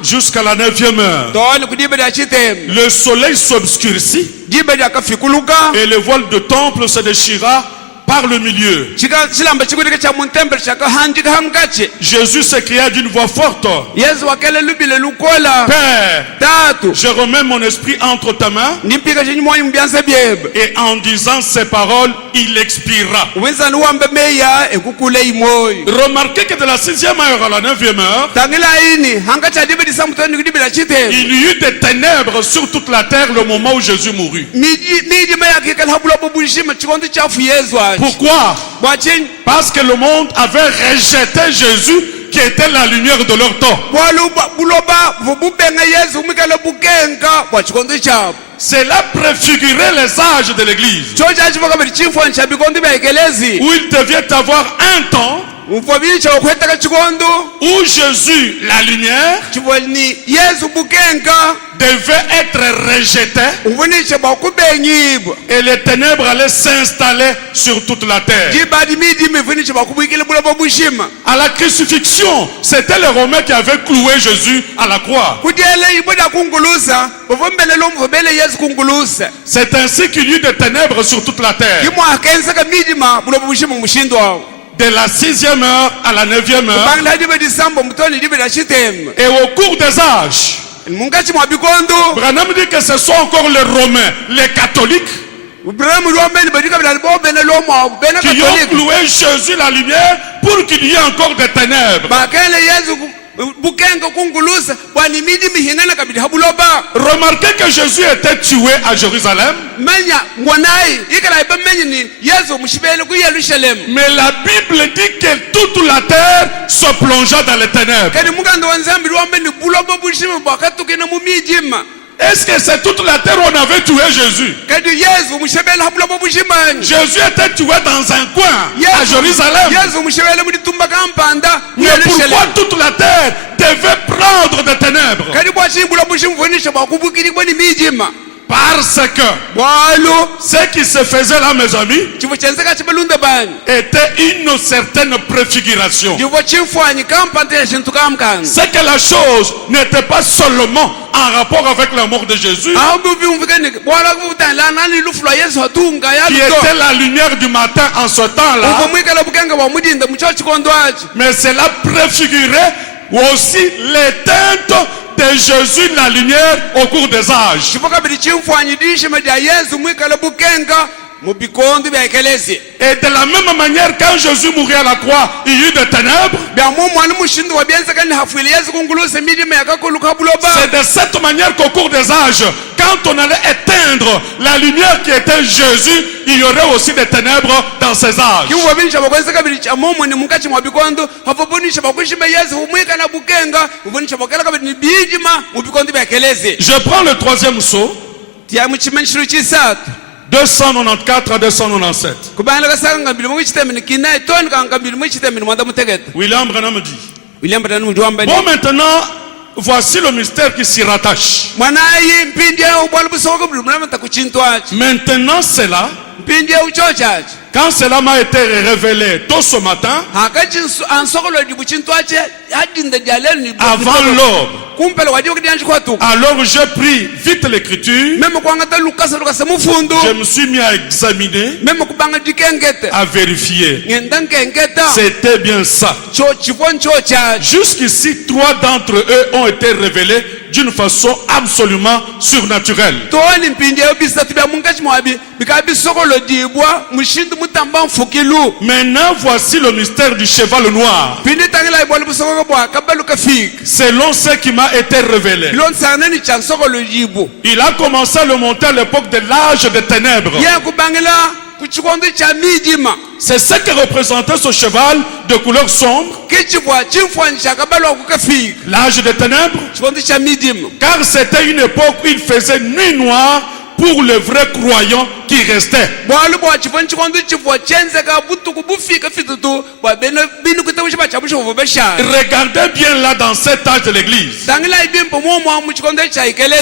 jusqu'à la 9e heure. Le soleil s'obscurcit et le voile de temple se déchira par le milieu. Jésus s'écria d'une voix forte: Père, je remets mon esprit entre ta mains. Et en disant ces paroles, il expira. Remarquez que de la 6e heure à la 9e heure, il y eut des ténèbres sur toute la terre le moment où Jésus mourut. Pourquoi? Parce que le monde avait rejeté Jésus qui était la lumière de leur temps. Cela préfigurait les âges de l'église, où il devait avoir un temps où Jésus, la lumière, devait être rejeté et les ténèbres allaient s'installer sur toute la terre. À la crucifixion, c'était les Romains qui avaient cloué Jésus à la croix. C'est ainsi qu'il y eut des ténèbres sur toute la terre. De la 6e heure à la 9e heure. Et au cours des âges, Branham dit que ce sont encore les Romains, les catholiques, qui ont cloué Jésus la lumière pour qu'il y ait encore des ténèbres. Remarquez que Jésus était tué à Jérusalem. Mais la Bible dit que toute la terre se plongea dans les ténèbres. Est-ce que c'est toute la terre où on avait tué Jésus? Jésus était tué dans un coin à Jérusalem. Mais pourquoi toute la terre devait prendre des ténèbres? Parce que ce qui se faisait là, mes amis, était une certaine préfiguration. C'est que la chose n'était pas seulement en rapport avec la mort de Jésus, qui était la lumière du matin en ce temps-là, mais cela préfigurait aussi les teintes de Jésus, la lumière, au cours des âges. Et de la même manière, quand Jésus mourit à la croix, il y eut des ténèbres. C'est de cette manière qu'au cours des âges, quand on allait éteindre la lumière qui était Jésus, il y aurait aussi des ténèbres dans ces âges. Je prends le 3e saut. 294 à 297. William Branham dit: bon, maintenant, voici le mystère qui s'y rattache. Maintenant, c'est là. Quand cela m'a été révélé tôt ce matin, avant l'aube, alors j'ai pris vite l'écriture, je me suis mis à examiner, à vérifier. C'était bien ça. Jusqu'ici, 3 d'entre eux ont été révélés d'une façon absolument surnaturelle. Maintenant, voici le mystère du cheval noir, selon ce qui m'a été révélé. Il a commencé à le monter à l'époque de l'âge des ténèbres. C'est ce que représentait ce cheval de couleur sombre, l'âge des ténèbres, car c'était une époque où il faisait nuit noire pour les vrais croyants qui restaient. Regardez bien là dans cet âge de l'église,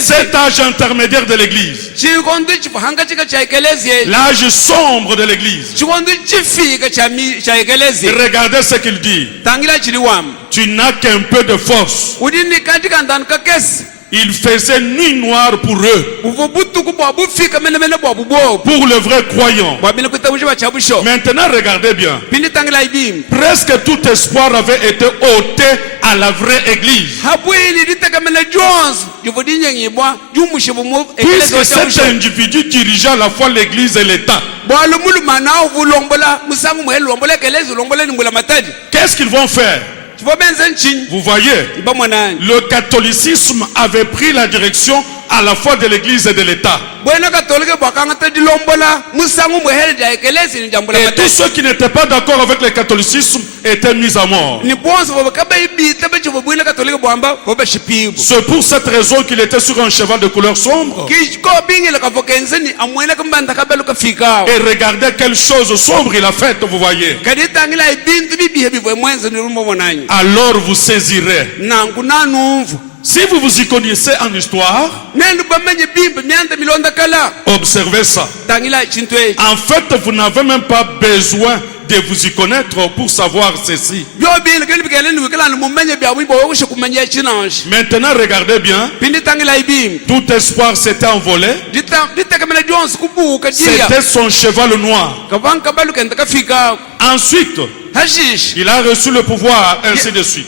cet âge intermédiaire de l'église, l'âge sombre de l'église. Regardez ce qu'il dit: tu n'as qu'un peu de force Il faisait nuit noire pour eux, pour le vrai croyant. Maintenant, regardez bien. Presque tout espoir avait été ôté à la vraie église. Puisque cet individu dirigeait à la fois l'église et l'État. Qu'est-ce qu'ils vont faire? Vous voyez, le catholicisme avait pris la direction à la fois de l'église et de l'État. Et tous ceux qui n'étaient pas d'accord avec le catholicisme étaient mis à mort. C'est pour cette raison qu'il était sur un cheval de couleur sombre. Et regardez quelle chose sombre il a faite, vous voyez. Alors vous saisirez. Si vous vous y connaissez en histoire, observez ça. En fait, vous n'avez même pas besoin de vous y connaître pour savoir ceci. Maintenant, regardez bien. Tout espoir s'était envolé. C'était son cheval noir. Ensuite, il a reçu le pouvoir, ainsi de suite.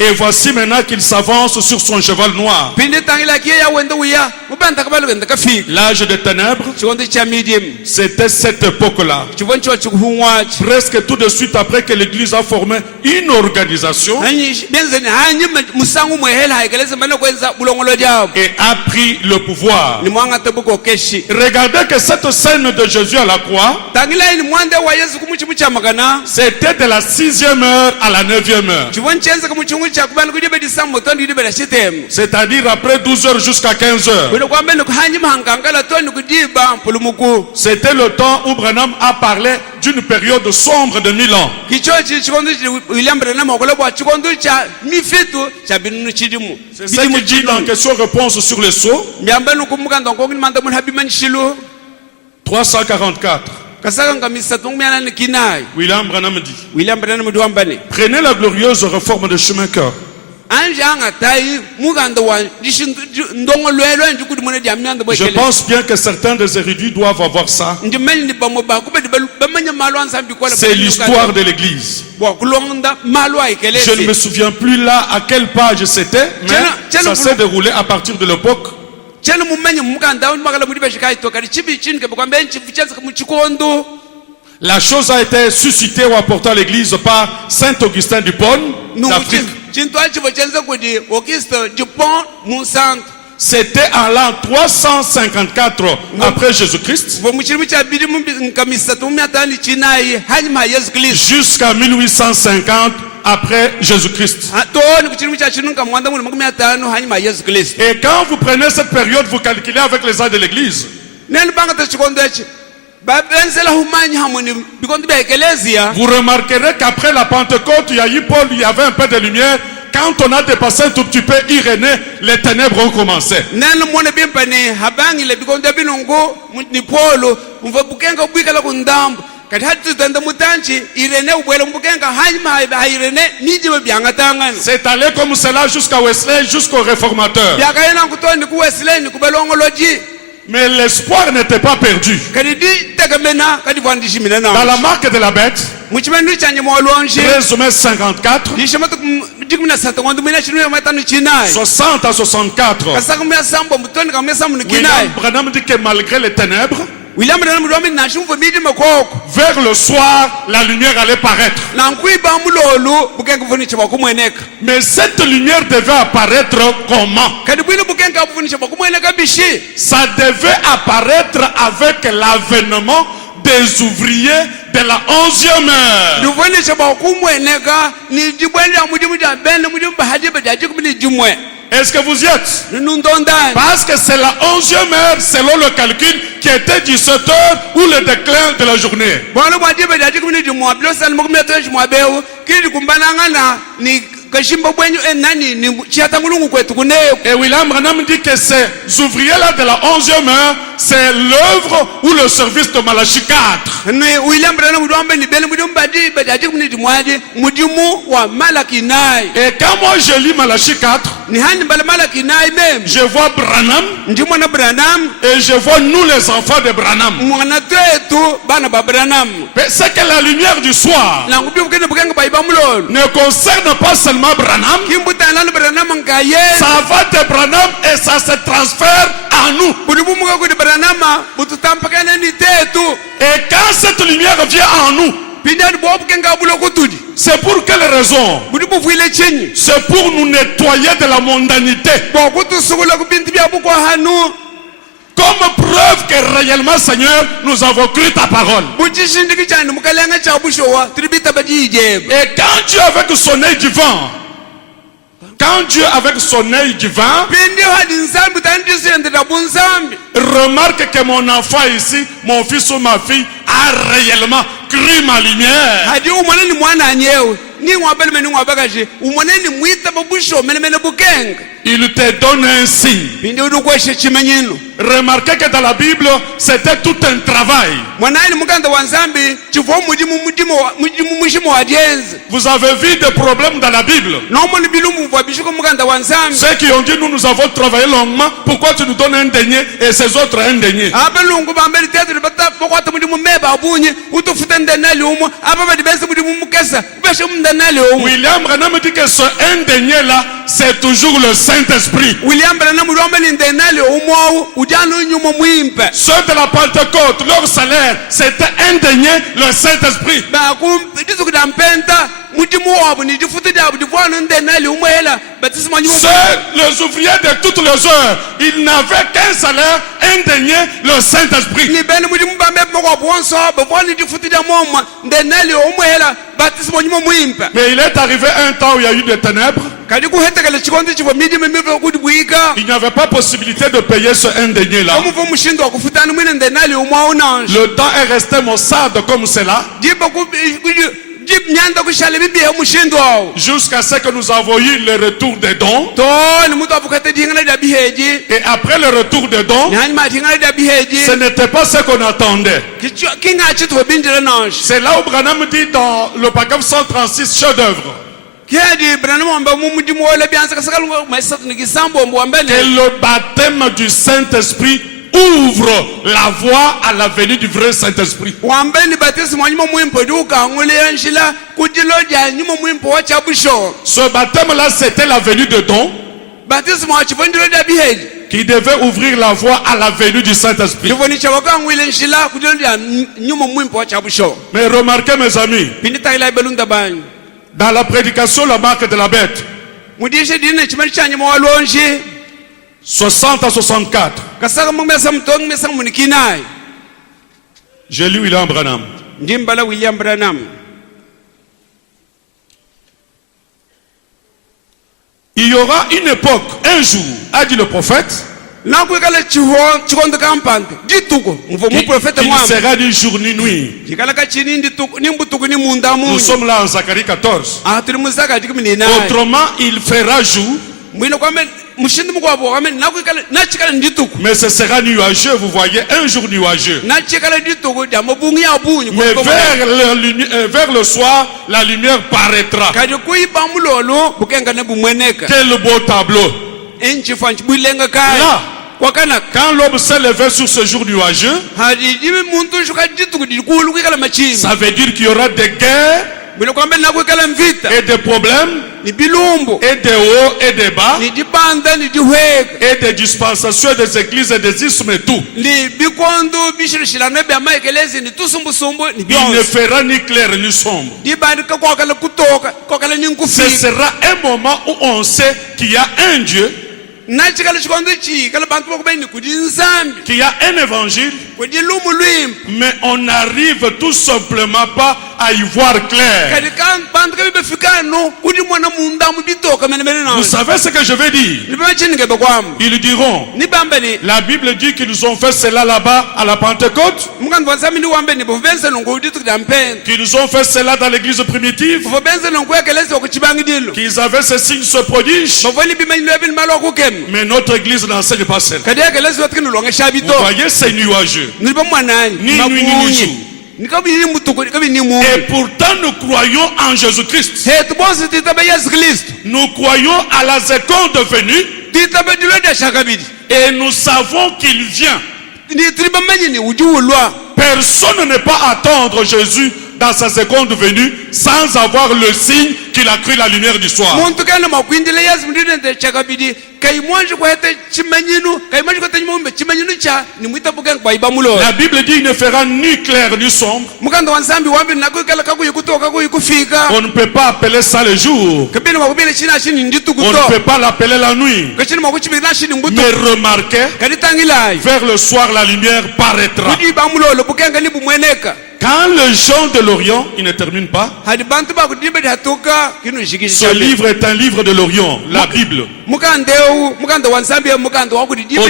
Et voici maintenant qu'il s'avance sur son cheval noir. L'âge des ténèbres, c'était cette époque-là. Presque tout de suite après que l'Église a formé une organisation et a pris le pouvoir. Regardez que cette scène de Jésus à la croix, c'était de la 6e heure à la 9e heure. C'est-à-dire après 12 heures jusqu'à 15 heures. C'était le temps où Branham a parlé d'une période sombre de 1000 ans. C'est ce qu'il dit dans question-réponse sur les sceaux. 344. William Branham dit: prenez la glorieuse réforme de Schumacher. Je pense bien que certains des érudits doivent avoir ça. C'est l'histoire de l'Église. Je ne me souviens plus là à quelle page c'était, mais ça s'est déroulé à partir de l'époque. La chose a été suscitée ou apportée à l'église par Saint Augustin d'Hippone d'Afrique. C'était en l'an 354 après Jésus-Christ jusqu'à 1850 après Jésus-Christ. Et quand vous prenez cette période, vous calculez avec les ans de l'église. Vous remarquerez qu'après la Pentecôte, il y a eu Paul, il y avait un peu de lumière. Quand on a dépassé un tout petit peu Irénée, les ténèbres ont commencé. C'est allé comme cela jusqu'à Wesley, jusqu'au réformateur. Mais l'espoir n'était pas perdu. Dans la marque de la bête, 13 mai 54, 60 à 64, William Branham dit que malgré les ténèbres, vers le soir, la lumière allait paraître. Mais cette lumière devait apparaître comment? Ça devait apparaître avec l'avènement des ouvriers de la 11e heure. Est-ce que vous y êtes? Parce que c'est la 11e heure selon le calcul qui était 17 heures ou le déclin de la journée. Et William Branham dit que ces ouvriers-là de la 11e heure, c'est l'œuvre ou le service de Malachie 4. Et quand moi je lis Malachie 4, je vois Branham et je vois nous les enfants de Branham. Mais c'est que la lumière du soir ne concerne pas seulement Branham, ça va de Branham et ça se transfère à nous. Et quand cette lumière vient en nous, c'est pour quelle raison? C'est pour nous nettoyer de la mondanité. Comme preuve que réellement, Seigneur, nous avons cru ta parole. Et quand Dieu avec son œil divin, remarque que mon enfant ici, mon fils ou ma fille, a réellement cru ma lumière. Il te donne un signe. Remarquez que dans la Bible, c'était tout un travail. Vous avez vu des problèmes dans la Bible. Ceux qui ont dit nous avons travaillé longuement, pourquoi tu nous donnes un denier et ces autres un denier? William Branham dit que ce un denier là, c'est toujours le Saint-Esprit. Ceux de la Pentecôte, leur salaire, c'était un denier, le Saint-Esprit. Ceux, les ouvriers de toutes les heures, ils n'avaient qu'un salaire, un denier, le Saint-Esprit. Mais il est arrivé un temps où il y a eu des ténèbres. Il n'y avait pas possibilité de payer ce un denier là. Le temps est resté maussade comme cela. Jusqu'à ce que nous avons eu le retour des dons. Et après le retour des dons, ce n'était pas ce qu'on attendait. C'est là où Branham dit dans le paragraphe 136, chef-d'œuvre, que le baptême du Saint-Esprit ouvre la voie à la venue du vrai Saint-Esprit. Ce baptême-là, c'était la venue de dons qui devait ouvrir la voie à la venue du Saint-Esprit. Mais remarquez, mes amis, dans la prédication, la marque de la bête, 60 à 64. J'ai lu William Branham. Il y aura une époque, un jour, a dit le prophète, qui ne sera ni jour ni nuit. Nous sommes là en Zacharie 14. Autrement, il fera jour. Mais ce sera nuageux, vous voyez, un jour nuageux. Mais vers le soir, la lumière paraîtra. Quel beau tableau. Là, quand l'homme s'est levé sur ce jour nuageux, ça veut dire qu'il y aura des guerres et des problèmes et des hauts et des bas et des dispensations des églises et des ismes et tout. Il ne fera ni clair ni sombre. Ce sera un moment où on sait qu'il y a un Dieu, qu'il y a un évangile, mais on n'arrive tout simplement pas à y voir clair. Vous savez ce que je vais dire? Ils diront, la Bible dit qu'ils ont fait cela là-bas à la Pentecôte, qu'ils ont fait cela dans l'église primitive, qu'ils avaient ce signe, ce prodige. Mais notre église n'enseigne pas cela. Vous voyez, c'est nuageux. Ni nuit ni jour. Et pourtant nous croyons en Jésus-Christ. Nous croyons à la seconde venue. Et nous savons qu'il vient. Personne ne peut attendre Jésus dans sa seconde venue sans avoir le signe qu'il a cru la lumière du soir. La Bible dit il ne fera ni clair ni sombre. On ne peut pas appeler ça le jour. On ne peut pas l'appeler la nuit. Mais remarquez, vers le soir la lumière paraîtra. Quand le Jean de l'Orient, il ne termine pas. Ce livre est un livre de l'Orient, la Bible. Au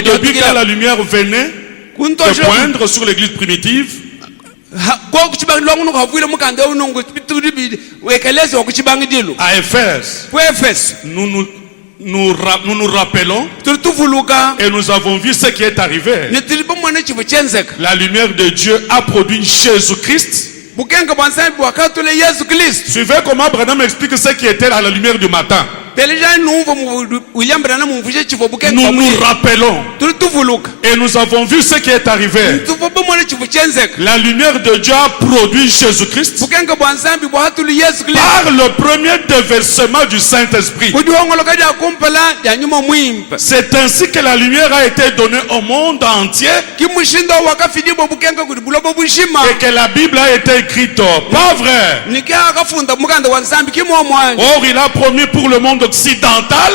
début, quand la lumière venait de poindre sur l'église primitive, à Éphèse, nous nous rappelons et nous avons vu ce qui est arrivé. La lumière de Dieu a produit Jésus-Christ. Suivez comment Branham explique ce qui était à la lumière du matin. Nous nous rappelons et nous avons vu ce qui est arrivé. La lumière de Dieu a produit Jésus-Christ par le premier déversement du Saint-Esprit. C'est ainsi que la lumière a été donnée au monde entier et que la Bible a été écrite. Pas vrai. Or il a promis pour le monde occidental.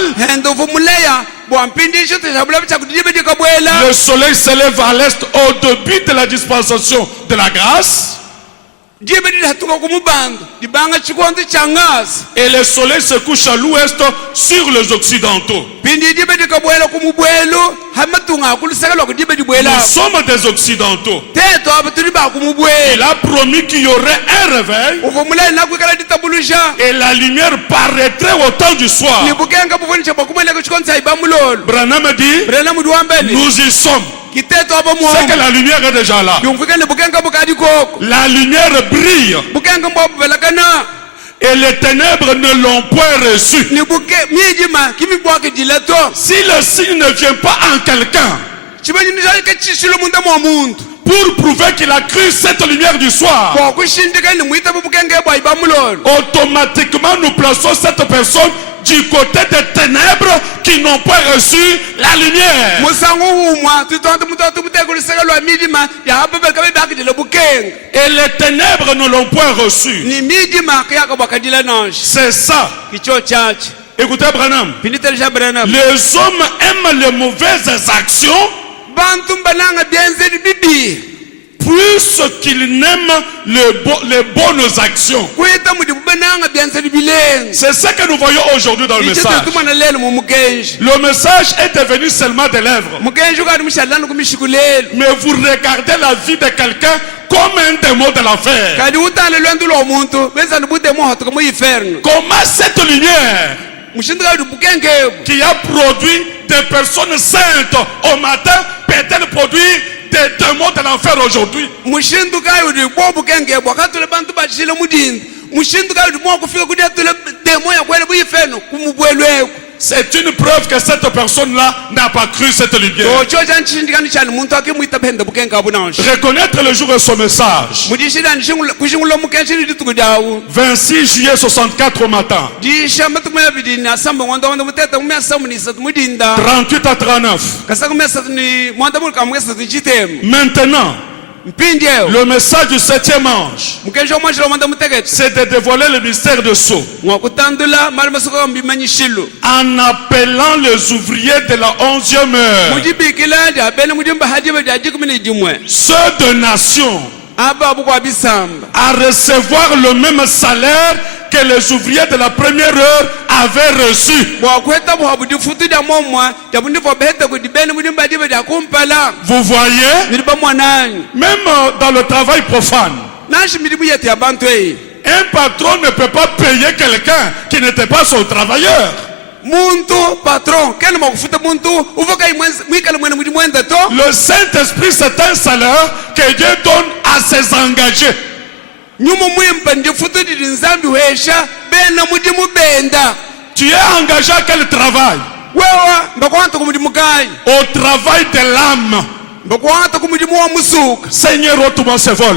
Le soleil s'élève à l'est au début de la dispensation de la grâce. Et le soleil se couche à l'ouest sur les occidentaux. Nous sommes des occidentaux. Il a promis qu'il y aurait un réveil et la lumière paraîtrait au temps du soir. Branham dit, nous y sommes. C'est que la lumière est déjà là. La lumière brille. Et les ténèbres ne l'ont point reçu. Si le signe ne vient pas en quelqu'un pour prouver qu'il a cru cette lumière du soir, automatiquement nous plaçons cette personne du côté des ténèbres qui n'ont pas reçu la lumière. Et les ténèbres ne l'ont point reçu. C'est ça. Écoutez Branham. Les hommes aiment les mauvaises actions plus qu'ils n'aiment les bonnes actions. C'est ce que nous voyons aujourd'hui dans le message. Le message est devenu seulement des lèvres. Mais vous regardez la vie de quelqu'un comme un démon de l'enfer. Comment cette lumière qui a produit des personnes saintes au matin peut-elle produire des démons de l'enfer aujourd'hui? C'est une preuve que cette personne-là n'a pas cru cette lumière. Reconnaître le jour de son message. 26 juillet 64 au matin. 38 à 39. Maintenant, le message du 7e ange, c'est de dévoiler le mystère de sceau en appelant les ouvriers de la 11e heure, ceux de nations à recevoir le même salaire que les ouvriers de la première heure avaient reçu. Vous voyez, même dans le travail profane, un patron ne peut pas payer quelqu'un qui n'était pas son travailleur. Le Saint-Esprit, c'est un salaire que Dieu donne à ses engagés. Tu es engagé à quel travail? Au travail de l'âme. Seigneur, ôte-moi ce vol.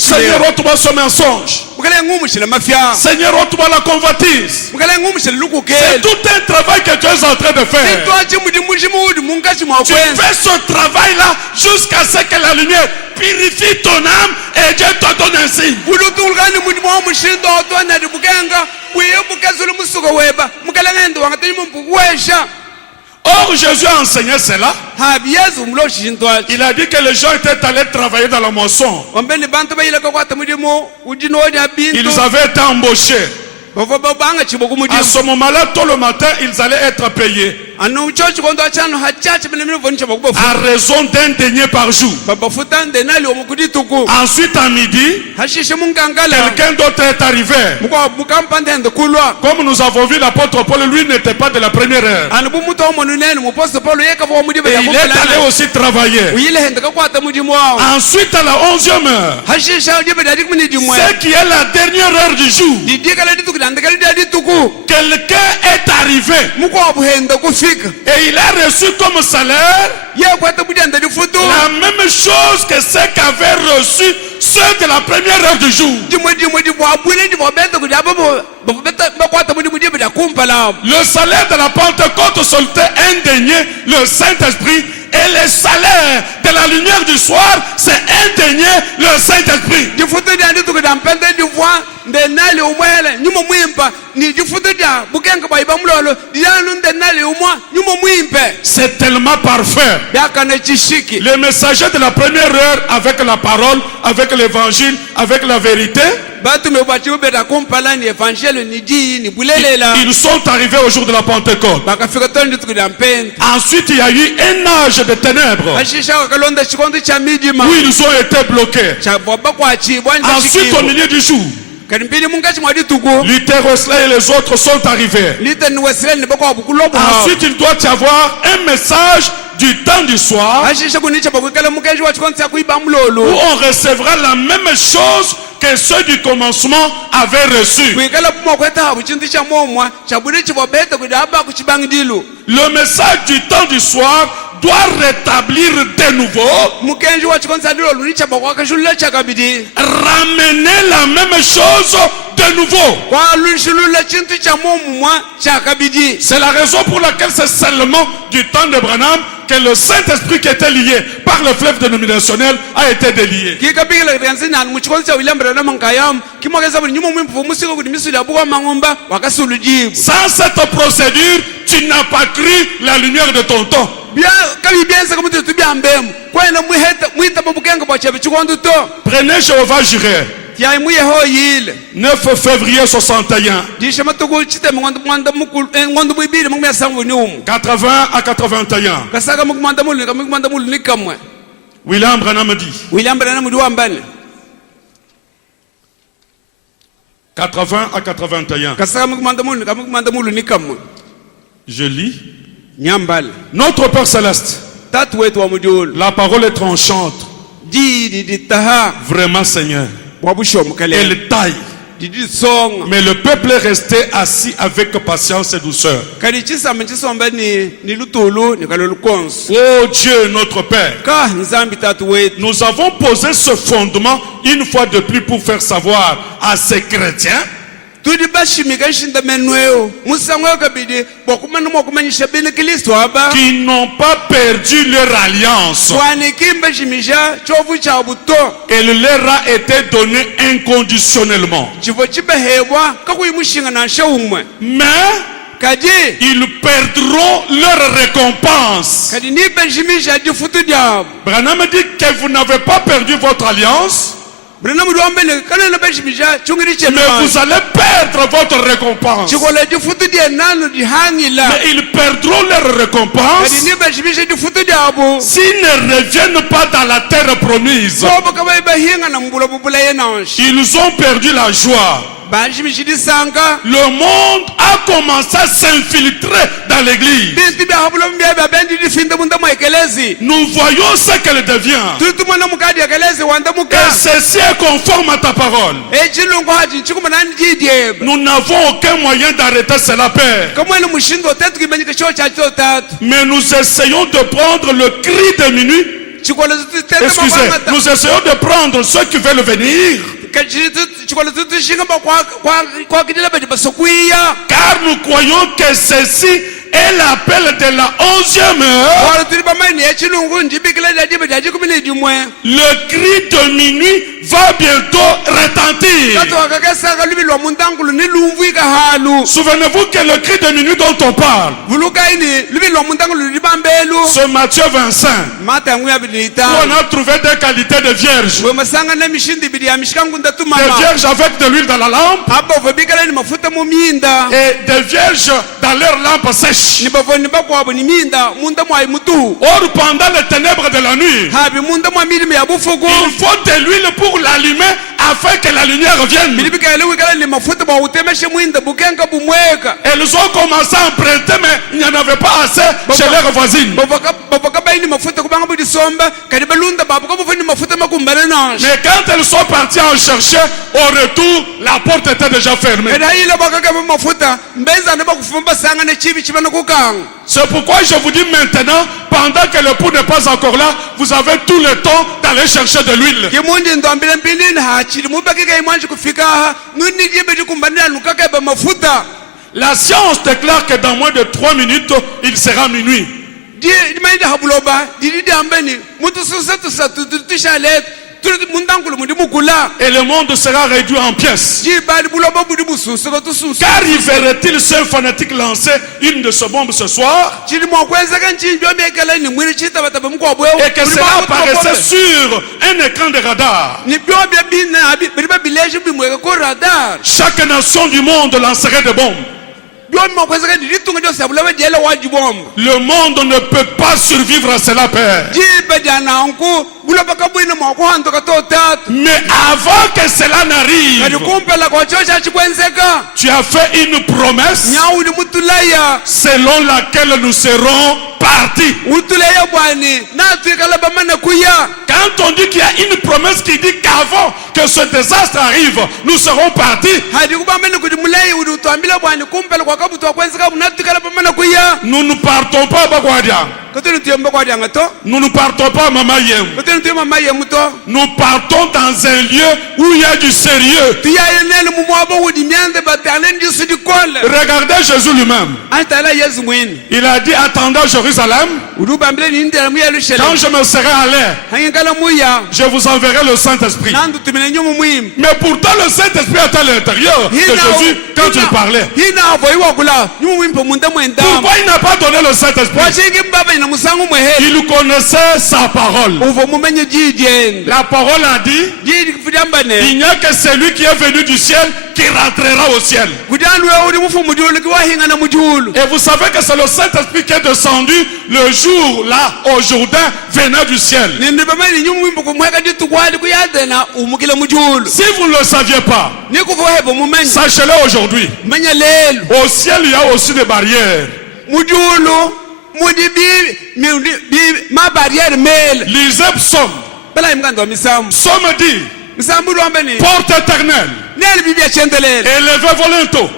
Seigneur, ôte-moi ce mensonge. Seigneur, ôte-moi la convoitise. C'est tout un travail que tu es en train de faire. Tu fais ce travail-là jusqu'à ce que la lumière purifie ton âme et Dieu te donne un signe. Or, Jésus a enseigné cela. Il a dit que les gens étaient allés travailler dans la moisson. Ils avaient été embauchés. À ce moment-là, tôt le matin, ils allaient être payés à raison d'un denier par jour. Ensuite, à midi, quelqu'un d'autre est arrivé. Comme nous avons vu, l'apôtre Paul, lui, n'était pas de la première heure. Et il est allé aussi travailler. Ensuite, à la 11e heure, ce qui est la dernière heure du jour, quelqu'un est arrivé et il a reçu comme salaire la même chose que ce qu'avaient reçu ceux de la première heure du jour. Le salaire de la Pentecôte soltait un denier, le Saint-Esprit. Et le salaire de la lumière du soir, c'est un denier, le Saint-Esprit. C'est tellement parfait. Les messagers de la première heure, avec la parole, avec l'évangile, avec la vérité, ils sont arrivés au jour de la Pentecôte. Ensuite, il y a eu un âge de ténèbres où ils ont été bloqués. Ensuite, au milieu du jour, Luther, Wesley et les autres sont arrivés. Ensuite, il doit y avoir un message du temps du soir où on recevra la même chose que ceux du commencement avaient reçu. Le message du temps du soir doit rétablir de nouveau, ramener la même chose de nouveau. C'est la raison pour laquelle c'est seulement du temps de Branham que le Saint-Esprit qui était lié par le fleuve dénominationnel a été délié. Sans cette procédure, tu n'as pas cru la lumière de ton temps. Prenez Jéhovah Jireh, 9 février 61, 80 à 81. William Branham dit 80 à 81. Je lis. Notre Père Céleste, la parole est tranchante. Vraiment, Seigneur. Elle taille. Mais le peuple est resté assis avec patience et douceur. Oh Dieu, notre Père, nous avons posé ce fondement une fois de plus pour faire savoir à ces chrétiens qui n'ont pas perdu leur alliance. Elle leur a été donnée inconditionnellement. Mais ils perdront leur récompense. Branham dit que vous n'avez pas perdu votre alliance, mais vous allez perdre votre récompense. Mais ils perdront leur récompense s'ils ne reviennent pas dans la terre promise. Ils ont perdu la joie. Le monde a commencé à s'infiltrer dans l'église. Nous voyons ce qu'elle devient. Et ceci est conforme à ta parole. Nous n'avons aucun moyen d'arrêter cela, Père. Mais nous essayons de prendre le cri de minuit. Excusez, nous essayons de prendre ceux qui veulent venir. Car nous croyons que ceci est l'appel de la 11e heure. Le cri de minuit va bientôt retentir. Souvenez-vous que le cri de minuit dont on parle, c'est Matthieu 25, où on a trouvé des qualités de vierges. Des vierges avec de l'huile dans la lampe et des vierges dans leur lampe sèche. Or, pendant les ténèbres de la nuit, il faut de l'huile pour l'allumer afin que la lumière vienne. Elles ont commencé à emprunter, mais il n'y en avait pas assez chez leurs voisines. Mais quand elles sont parties en chercher, au retour, la porte était déjà fermée. C'est pourquoi je vous dis maintenant, pendant que l'époux n'est pas encore là, vous avez tout le temps d'aller chercher de l'huile. La science déclare que dans moins de 3 minutes, il sera minuit. Et le monde sera réduit en pièces. Qu'arriverait-il si un fanatique lançait une de ces bombes ce soir et que cela apparaissait sur un écran de radar? Chaque nation du monde lancerait des bombes. Le monde ne peut pas survivre à cela, Père. Mais avant que cela n'arrive, tu as fait une promesse selon laquelle nous serons partis. Quand on dit qu'il y a une promesse qui dit qu'avant que ce désastre arrive, nous serons partis, nous ne partons pas à Bagwadia. Nous ne partons pas à Mamayem. Nous partons dans un lieu où il y a du sérieux. Regardez Jésus lui-même. Il a dit, attendant Jérusalem, quand je me serai allé, je vous enverrai le Saint-Esprit. Mais pourtant le Saint-Esprit est à l'intérieur de Jésus quand il parlait. Pourquoi il n'a pas donné le Saint-Esprit? Il connaissait sa parole. La parole a dit, il n'y a que celui qui est venu du ciel qui rentrera au ciel. Et vous savez que c'est le Saint-Esprit qui est descendu le jour là au Jourdain venant du ciel. Si vous ne le saviez pas, sachez-le aujourd'hui. Au ciel il y a aussi des barrières. Lisez Psaume. Psaume dit, porte éternelle, élevez vos linteaux,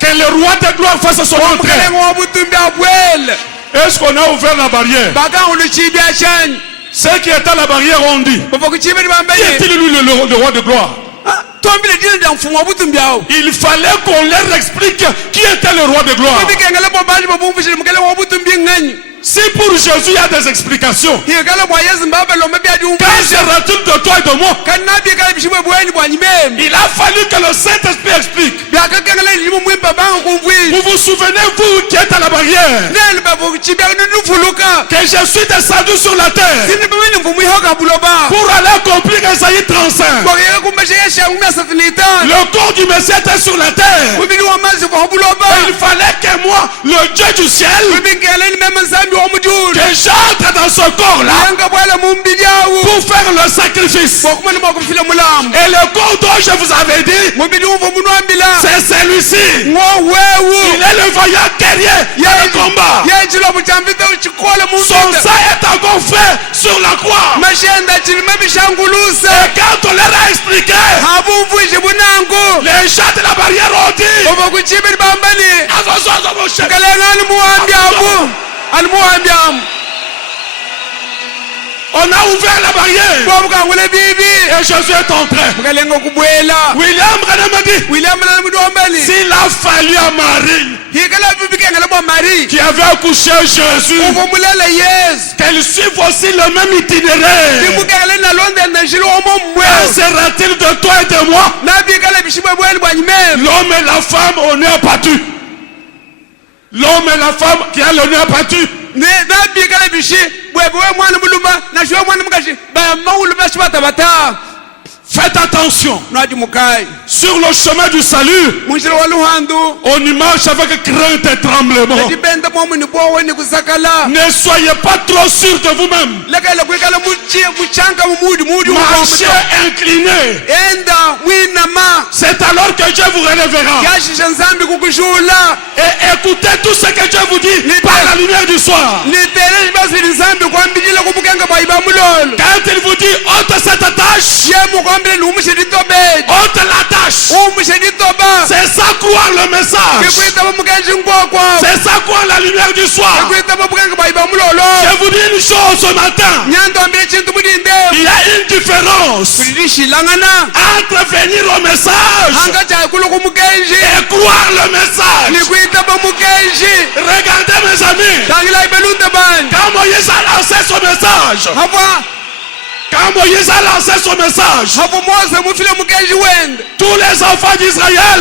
que le roi de gloire fasse son entrée. Est-ce qu'on a ouvert la barrière? Ceux qui étaient à la barrière ont dit, qui est-il lui le roi de gloire? Il fallait qu'on leur explique qui était le roi de gloire. Si pour Jésus il y a des explications, qu'en sera-t-il de toi et de moi? Il a fallu que le Saint-Esprit explique. Vous vous souvenez, vous qui êtes à la barrière, que je suis descendu sur la terre pour aller accomplir Esaïe 35. Le corps du Messie était sur la terre. Et il fallait que moi, le Dieu du ciel, que j'entre dans ce corps-là pour faire le sacrifice. Et le corps dont je vous avais dit, c'est celui-ci. Il est le vaillant guerrier dans le combat. Son sang est encore fait sur la croix. Et quand on leur a expliqué, les gens de la barrière ont dit, on a ouvert la barrière et Jésus est entré. William Branham dit, s'il a fallu à Marie qui avait accouché Jésus qu'elle suive aussi le même itinéraire, qu'en sera-t-il de toi et de moi? L'homme et la femme ont nez abattu. L'homme et la femme qui a le nez abattu. Faites attention. Sur le chemin du salut, on y marche avec crainte et tremblement. Ne soyez pas trop sûr de vous-même. Marchez incliné. C'est alors que Dieu vous relèvera. Et écoutez tout ce que Dieu vous dit par la lumière du soir. Quand il vous dit ôte cette tâche, ôte la tâche. C'est ça croire le message. C'est ça croire la lumière du soir. Je vous dis une chose ce matin. Il y a une différence entre venir au message et croire le message. Regardez mes amis, quand Moïse a lancé son message, tous les enfants d'Israël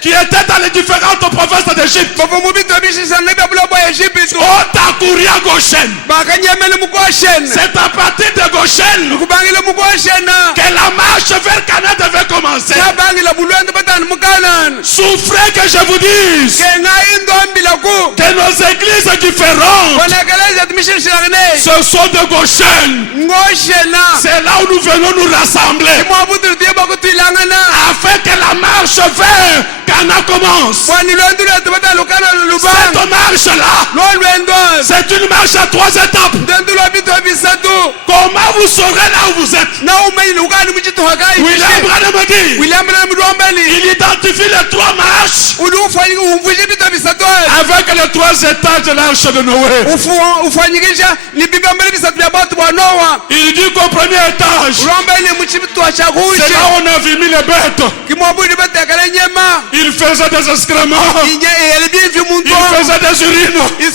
qui étaient dans les différentes provinces d'Égypte ont accouru à Goshen. C'est à partir de Goshen que la marche vers Canaan devait commencer. Souffrez que je vous dise que nos églises différentes, ce sont de Goshen. C'est là où nous venons nous rassembler afin que la marche vers Canaan commence. Cette marche-là, c'est une marche à 3 étapes. Comment vous saurez là où vous êtes? William Branham dit, il identifie les 3 marches avec les 3 étages de l'arche de Noé. Il dit qu'au premier étage, c'est là où on a vu les bêtes. Il faisait des excréments, il faisait des urines, et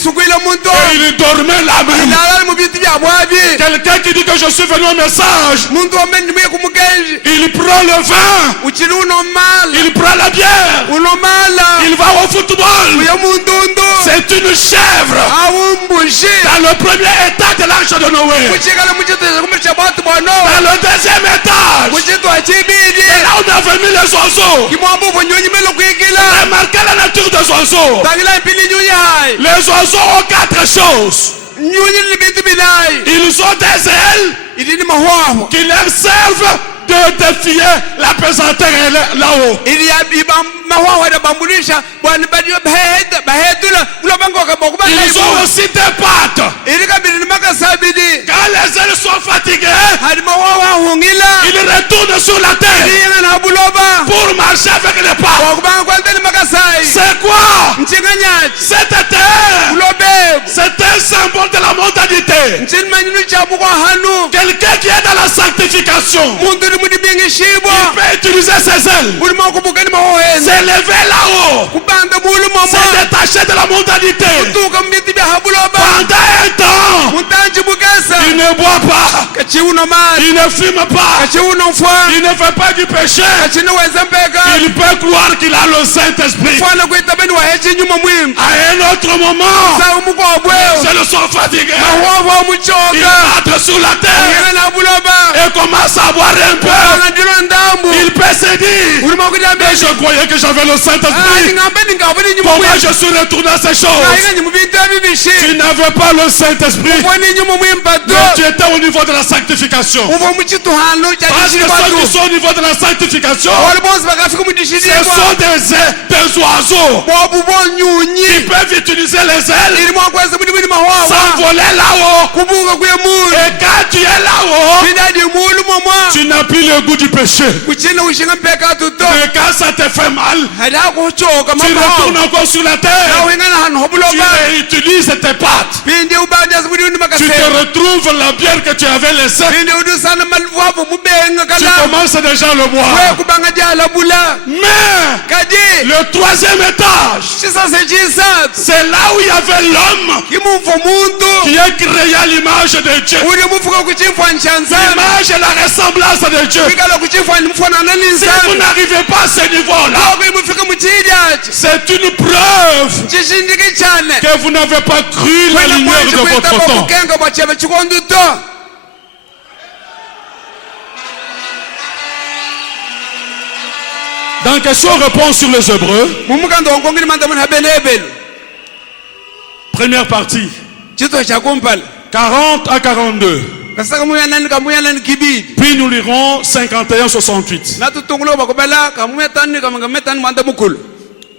il dormait là-même. Quelqu'un qui dit que je suis venu au message, il prend le vin, il prend la bière, il va au football. C'est une chèvre dans le premier étage de l'arche de Noé. Dans le deuxième étage, c'est là où on a mis les oiseaux. Remarquez la nature des oiseaux. Les oiseaux ont 4 choses. Ils ont des ailes qui leur servent de défier la pesanteur là-haut. Ils ont aussi des pattes. Quand les ailes sont fatiguées, ils retournent sur la terre pour marcher avec les pattes. C'est quoi cette terre? C'est un symbole de la mondanité. Quelqu'un qui est dans la sanctification, il peut utiliser ses ailes, s'élever là-haut, se détacher de la mondanité. Pendant un temps, il ne boit pas, il ne fume pas, il ne fait pas du péché. Il peut croire qu'il a le Saint-Esprit. À un autre moment, c'est le son fatigué, il entre sur la terre et commence à boire un peu. Il peut se dire, mais je croyais que j'avais le Saint-Esprit. Pourquoi je suis retourné à ces choses? Tu n'avais pas le Saint-Esprit, mais tu étais au niveau de la sanctification. Parce que ceux qui sont au niveau de la sanctification, ce sont des oiseaux. Ils peuvent utiliser les ailes, s'envoler là-haut. Et quand tu es là-haut, tu n'as plus le goût du péché. Et quand ça te fait mal, tu retournes encore sur la terre. Tu réutilises tes pattes. Tu te retrouves la bière que tu avais laissée. Tu commences déjà à le boire. Mais le troisième étage, c'est là où il y avait l'homme qui est créé à l'image de Dieu. L'image et la ressemblance de Dieu. Si vous n'arrivez pas à ce niveau-là, c'est une preuve que vous n'avez pas cru la lumière de votre temps. Dans question-réponse sur les Hébreux, première partie, 40 à 42. Puis nous lirons 51-68.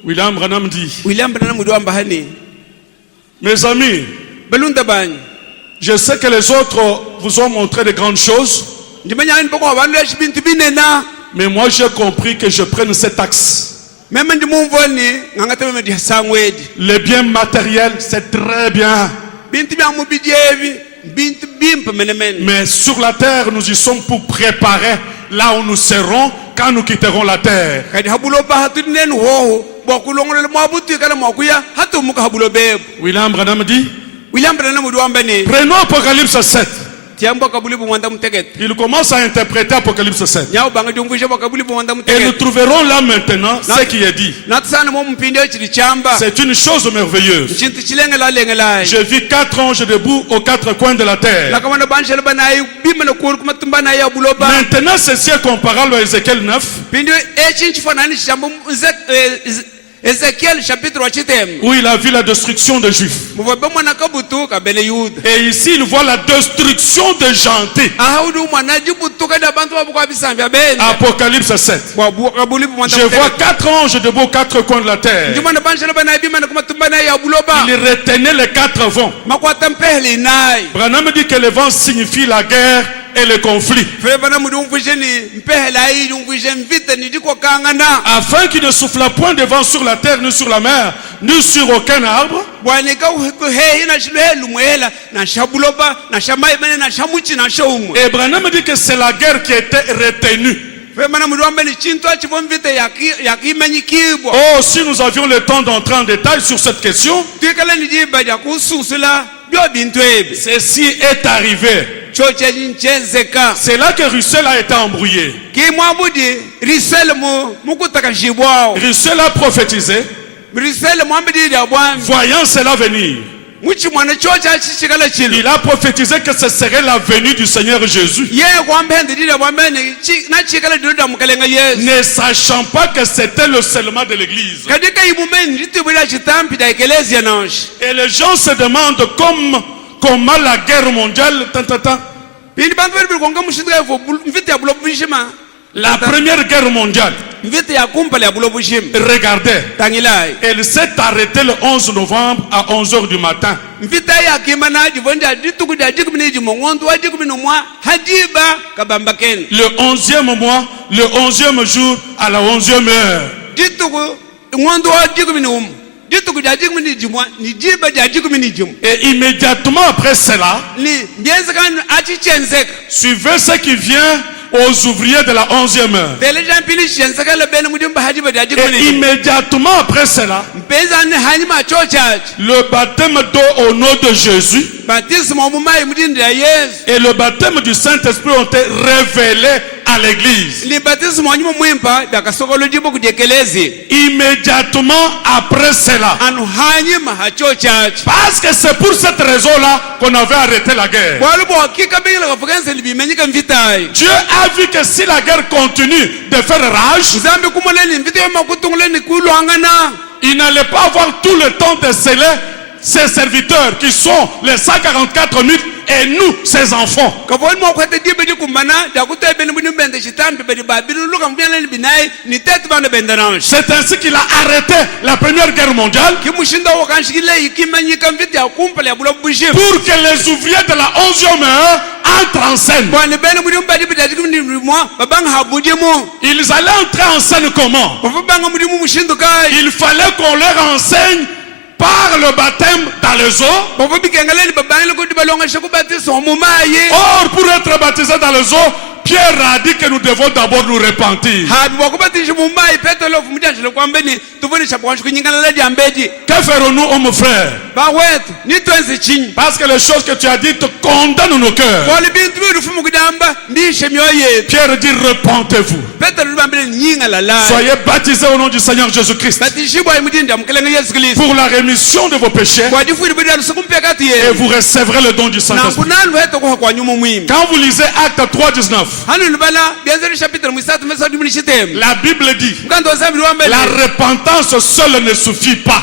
William Branham dit, mes amis, je sais que les autres vous ont montré de grandes choses, mais moi j'ai compris que je prenne cet axe. Les biens matériels, c'est très bien. Mais sur la terre, nous y sommes pour préparer là où nous serons quand nous quitterons la terre. William Branham dit, prenons Apocalypse 7. Il commence à interpréter Apocalypse 7. Et nous trouverons là maintenant ce qui est dit. C'est une chose merveilleuse. J'ai vu 4 anges debout aux 4 coins de la terre. Maintenant, ceci est comparable à Ézéchiel 9. Où il a vu la destruction des Juifs. Et ici il voit la destruction des gentils. Apocalypse 7. Je vois 4 anges debout aux 4 coins de la terre. Il retenait les 4 vents. Branham dit que le vent signifie la guerre et le conflit. Afin qu'il ne souffle point de vent sur la terre, ni sur la mer, ni sur aucun arbre. Et Branham dit que c'est la guerre qui était retenue. Oh, si nous avions le temps d'entrer en détail sur cette question, ceci est arrivé. C'est là que Russell a été embrouillé. Russell a prophétisé, voyant cela venir. Il a prophétisé que ce serait la venue du Seigneur Jésus, ne sachant pas que c'était le scellement de l'église. Et les gens se demandent comment la guerre mondiale, la première guerre mondiale, regardez, elle s'est arrêtée le 11 novembre à 11h du matin. Le 11e mois, le 11e jour, à la 11e heure. Et immédiatement après cela, suivez ce qui vient aux ouvriers de la 11e heure. Et immédiatement après cela, le baptême d'eau au nom de Jésus et le baptême du Saint-Esprit ont été révélés à l'église. Immédiatement après cela. Parce que c'est pour cette raison-là qu'on avait arrêté la guerre. Dieu a vu que si la guerre continue de faire rage, il n'allait pas avoir tout le temps de sceller ses serviteurs qui sont les 144 000 et nous, ses enfants. C'est ainsi qu'il a arrêté la première guerre mondiale pour que les ouvriers de la 11e heure entrent en scène. Ils allaient entrer en scène comment? Il fallait qu'on leur enseigne par le baptême dans les eaux. Or, pour être baptisé dans les eaux, Pierre a dit que nous devons d'abord nous repentir. Que ferons-nous, mon frère? Parce que les choses que tu as dites condamnent nos cœurs. Pierre dit repentez-vous. Soyez baptisés au nom du Seigneur Jésus-Christ pour la rémission de vos péchés et vous recevrez le don du Saint-Esprit. Quand vous lisez Actes 3, 19, la Bible dit la repentance seule ne suffit pas.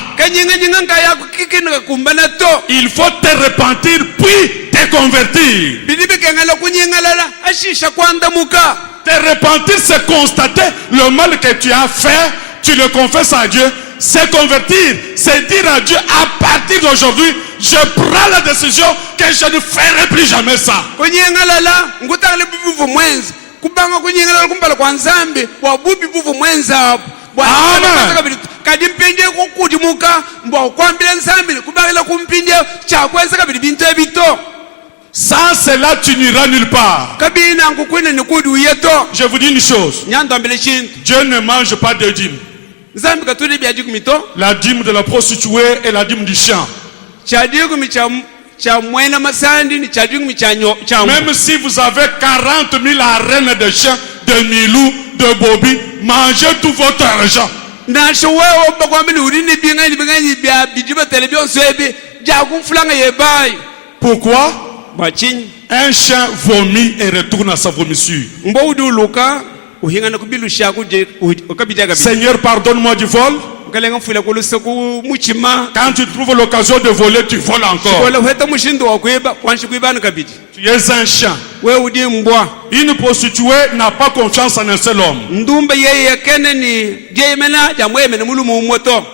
Il faut te repentir puis te convertir. Te repentir, c'est constater le mal que tu as fait, tu le confesses à Dieu. Se convertir, c'est dire à Dieu, à partir d'aujourd'hui, je prends la décision que je ne ferai plus jamais ça. Sans cela, tu n'iras nulle part. Je vous dis une chose. Dieu ne mange pas de dîmes. La dîme de la prostituée et la dîme du champ. Même si vous avez 40 000 arènes de champs, de milou, de bobby, mangez tout votre argent. Pourquoi? Un chien vomit et retourne à sa vomissure. Seigneur, pardonne-moi du vol. Quand tu trouves l'occasion de voler, tu voles encore. Tu es un chien. Une prostituée n'a pas confiance en un seul homme.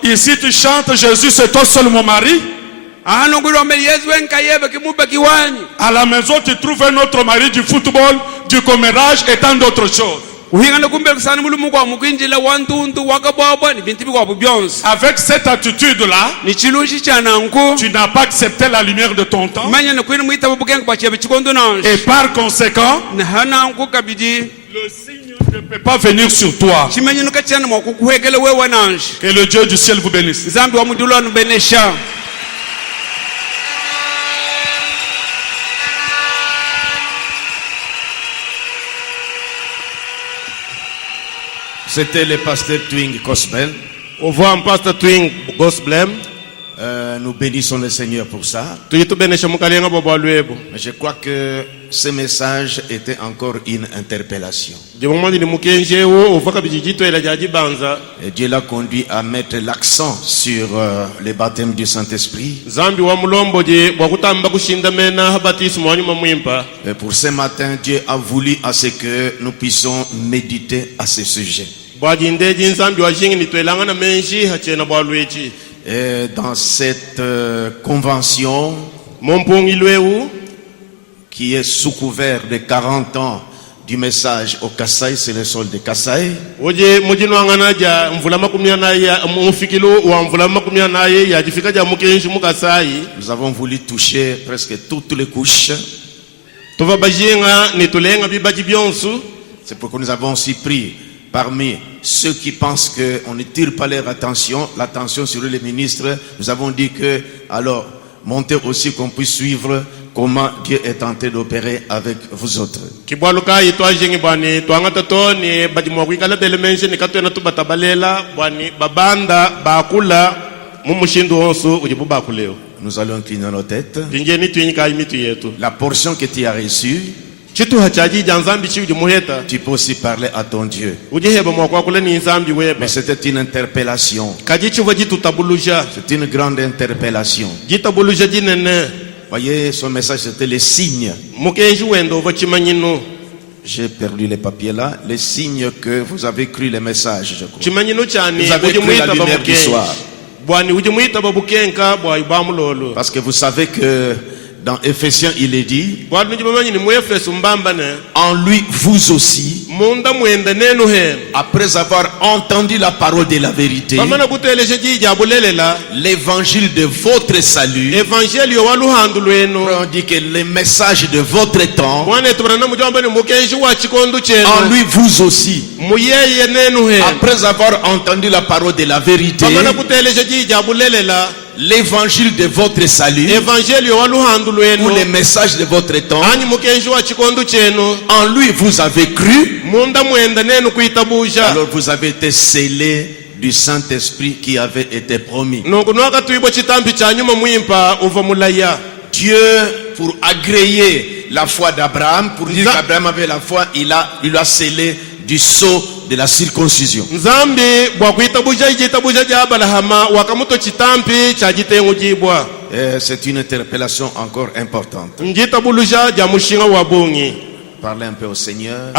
Ici tu chantes Jésus c'est toi seul mon mari. À la maison tu trouves un autre mari, du football, du commérage et tant d'autres choses. Avec cette attitude-là, tu n'as pas accepté la lumière de ton temps. Et par conséquent, le signe ne peut pas venir sur toi. Que le Dieu du ciel vous bénisse. C'était le pasteur Twing Gospel. Au revoir, pasteur Twing Gospel. Nous bénissons le Seigneur pour ça. Mais je crois que ce message était encore une interpellation. Et Dieu l'a conduit à mettre l'accent sur le baptême du Saint-Esprit. Et pour ce matin, Dieu a voulu à ce que nous puissions méditer à ce sujet. Et dans cette convention qui est sous couvert de 40 ans du message au Kasaï, c'est le sol de Kasaï. Nous avons voulu toucher presque toutes les couches. C'est pourquoi nous avons aussi pris parmi ceux qui pensent qu'on ne tire pas l'attention sur les ministres. Nous avons dit que, alors, montez aussi qu'on puisse suivre comment Dieu est en train d'opérer avec vous autres. Nous allons incliner nos têtes. La portion que tu as reçue, tu peux aussi parler à ton Dieu. Mais c'était une interpellation. C'est une grande interpellation. Voyez, son message c'était les signes. J'ai perdu les papiers là. Les signes que vous avez cru les messages, je crois. Vous avez cru la lumière du soir. Parce que vous savez que dans Ephésiens, il est dit, en lui, vous aussi, après avoir entendu la parole de la vérité, l'évangile de votre salut, on dit que le message de votre temps, en lui, vous aussi, après avoir entendu la parole de la vérité, l'évangile de votre salut, ou le message de votre temps, en lui vous avez cru, alors vous avez été scellés du Saint-Esprit qui avait été promis. Dieu, pour agréer la foi d'Abraham, pour dire qu'Abraham avait la foi, il a scellé du sceau de la circoncision. C'est une interpellation encore importante. Parlez un peu au Seigneur.